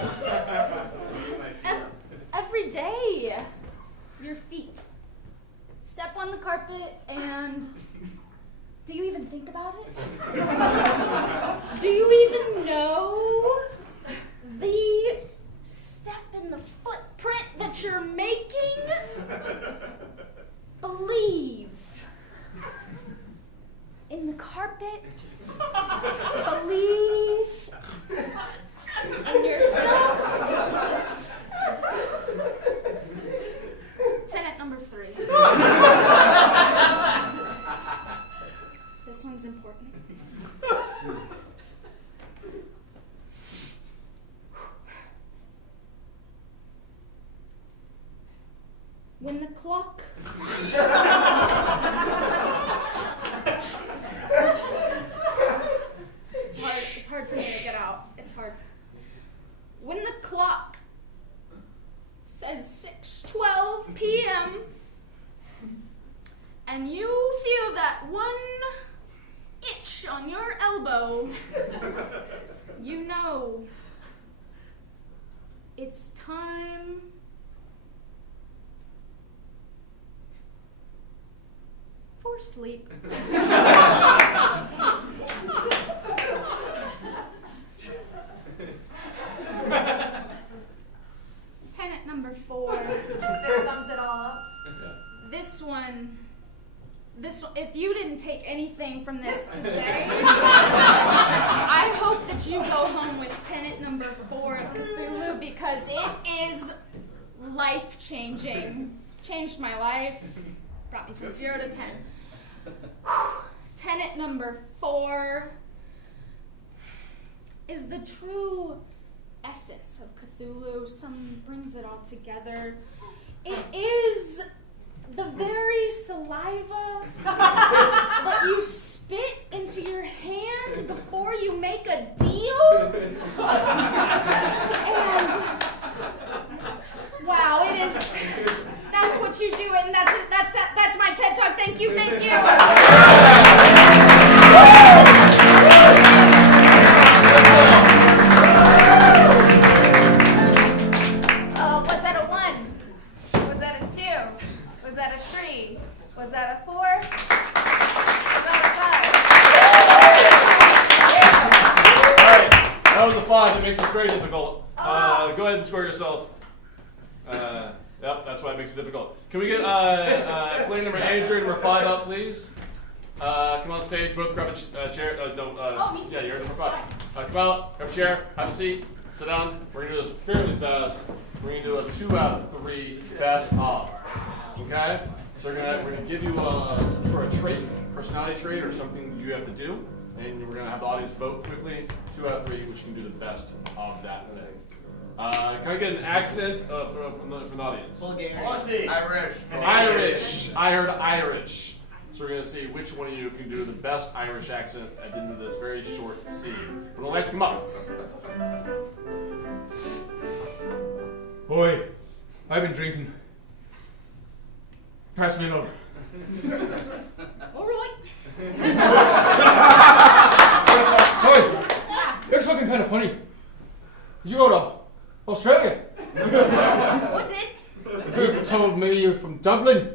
Every day, your feet step on the carpet, and do you even think about it? Do you even know the step and the footprint that you're making? Believe in the carpet. Believe you feel that one itch on your elbow, you know it's time for sleep. Tenant number 4. This sums it all up. This one, if you didn't take anything from this today, I hope that you go home with tenant number 4 of Cthulhu, because it is life-changing. Changed my life, brought me from 0 to 10. Tenant number 4 is the true essence of Cthulhu. Some brings it all together. It is the very saliva that you spit into your hand before you make a deal. And wow, it is. That's what you do, and that's my TED Talk. Thank you. Oh, was that a 1? Was that a 2? Was that a 3? Was that a 4? Was that All right, that was a 5. It makes it very difficult. Go ahead and score yourself. Yep, that's why it makes it difficult. Can we get player number Andrew, number 5 up, please? Come on stage, both grab a chair. me too, Yeah, you're number please. 5. Come out, grab a chair, have a seat, sit down. We're going to do this fairly fast. We're going to do a 2 out of 3 best of. Okay? So we're going to give you some sort of trait, personality trait, or something you have to do. And we're going to have the audience vote quickly. 2 out of 3, which can do the best of that thing. Can I get an accent from the audience? Bulgarian. Irish. Irish. I heard Irish. So we're going to see which one of you can do the best Irish accent at the end of this very short scene. When the lights come up. Boy, I've been drinking. Pass me another. All right. Boy, it's looking kind of funny. Did you go to Australia? What did? You told me you're from Dublin.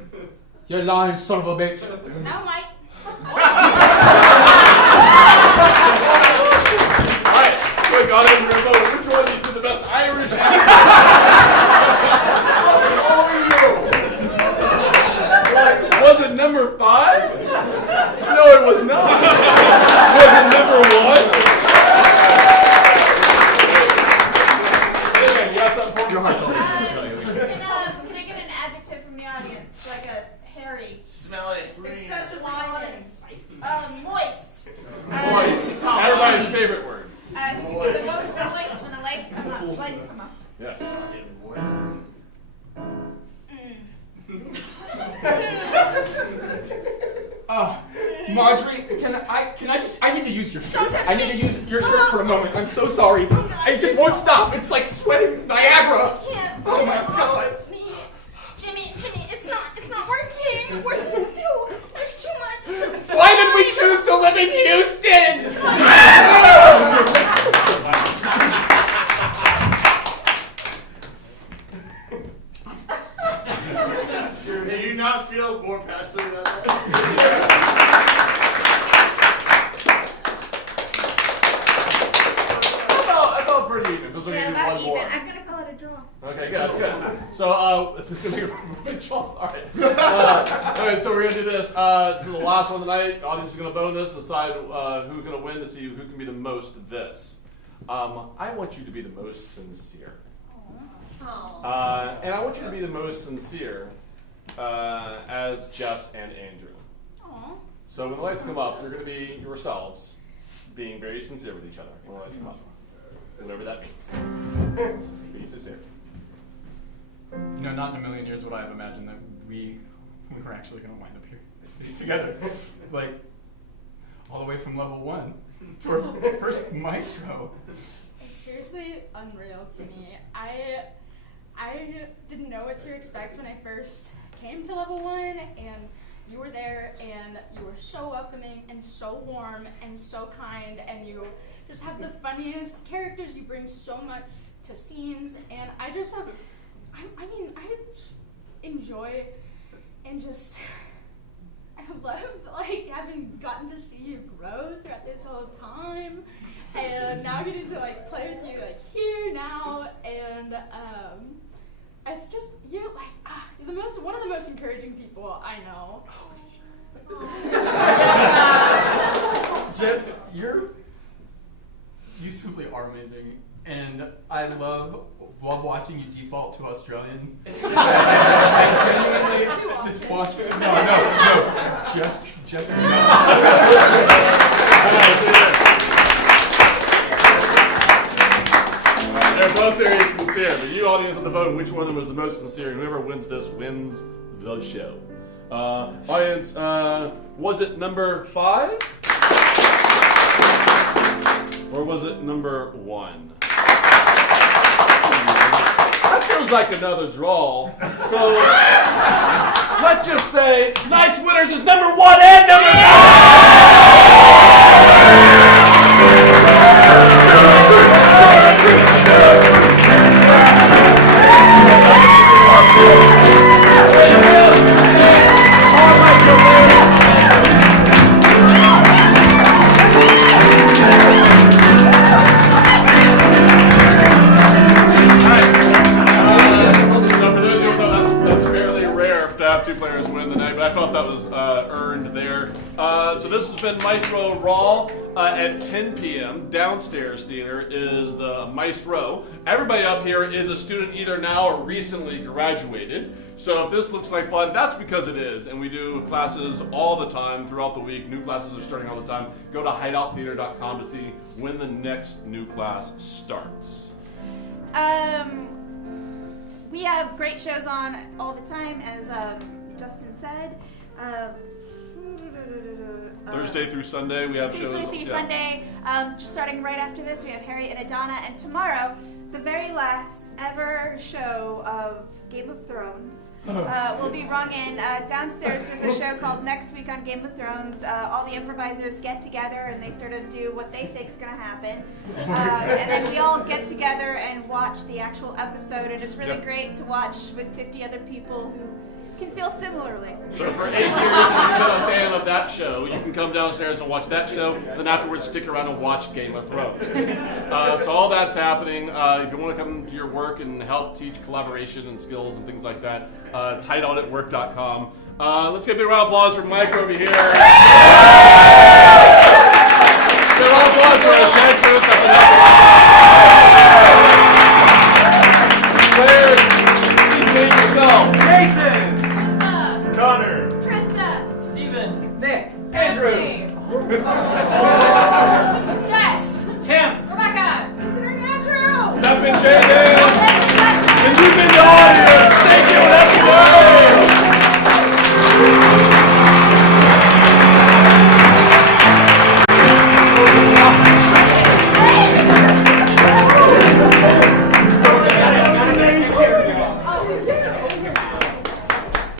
You lying son of a bitch. Now, Mike. Alright, quick audience, we're going to vote. Which one of you did the best Irish accent? Was it number 5? No, it was not. Was it number 1? You got something for me? Your heart's always Can I get an adjective from the audience? Like a hairy, Smelly. excessive moist, moist. Moist. Everybody's favorite word. Who can be the most moist when the lights come up? Lights come up. Yes. Marjorie, I need to use your shirt. Don't touch I need me. to use your shirt for a moment. I'm so sorry. I just won't stop. It's like sweating Niagara. Can't. Oh my God. Jimmy, it's not working. There's too much. Why did we choose to live in Houston? Do you not feel more passionate about that? I felt pretty even. Just Yeah, do about one even. more. I'm gonna call it a draw. Okay, good. That's good. So, all right. Okay, so we're gonna do this. For the last one tonight, the audience is gonna vote on this, decide who's gonna win, to see who can be the most this. I want you to be the most sincere. And I want you to be the most sincere as Jess and Andrew. Aww. So when the lights come up, you're going to be yourselves, being very sincere with each other when the lights come up. Whatever that means. Be sincere. You know, not in a million years would I have imagined that we were actually going to wind up here together. Like, all the way from level 1 to our first maestro. It's seriously unreal to me. I didn't know what to expect when I first came to level 1, and You were there, and you were so welcoming and so warm and so kind, and you just have the funniest characters. You bring so much to scenes, and I just have, I enjoy and just, I love like having gotten to see you grow throughout this whole time, and now getting to like play with you like here now, and it's just you're like you're one of the most encouraging people I know. Jess, you simply are amazing, and I love watching you default to Australian. I genuinely just watch it. No, just no. They're both very sincere, but you audience have to vote which one of them was the most sincere, and whoever wins this wins the show. Audience, was it number 5? Or was it number 1? That feels like another draw. So let's just say tonight's winners is number 1 and number 2 players win the night, but I thought that was earned there. So this has been Maestro RAW at 10 p.m. Downstairs theater is the Maestro. Everybody up here is a student either now or recently graduated. So if this looks like fun, that's because it is. And we do classes all the time throughout the week. New classes are starting all the time. Go to hideouttheater.com to see when the next new class starts. We have great shows on all the time, as Justin said. Thursday through Sunday, we have shows. Thursday through Sunday. Just starting right after this, we have Harry and Adana. And tomorrow, the very last ever show of Game of Thrones will be rung in. Downstairs, there's a show called Next Week on Game of Thrones. All the improvisers get together and they sort of do what they think's going to happen. And then we all get together and watch the actual episode. And it's really great to watch with 50 other people who can feel similarly. So for 8 years, if you've been a fan of that show, you can come downstairs and watch that show, and then afterwards stick around and watch Game of Thrones. So all that's happening. If you want to come to your work and help teach collaboration and skills and things like that, it's hideoutwork.com. Let's get a big round of applause for Mike over here. Big round of applause for his head coach. Players, introduce yourself. Jason! Connor! Trista! Steven. Nick! Andrew! Jess! Tim. Rebecca! Considering Andrew! That's been Jason! And you've been the audience. Thank you, everyone!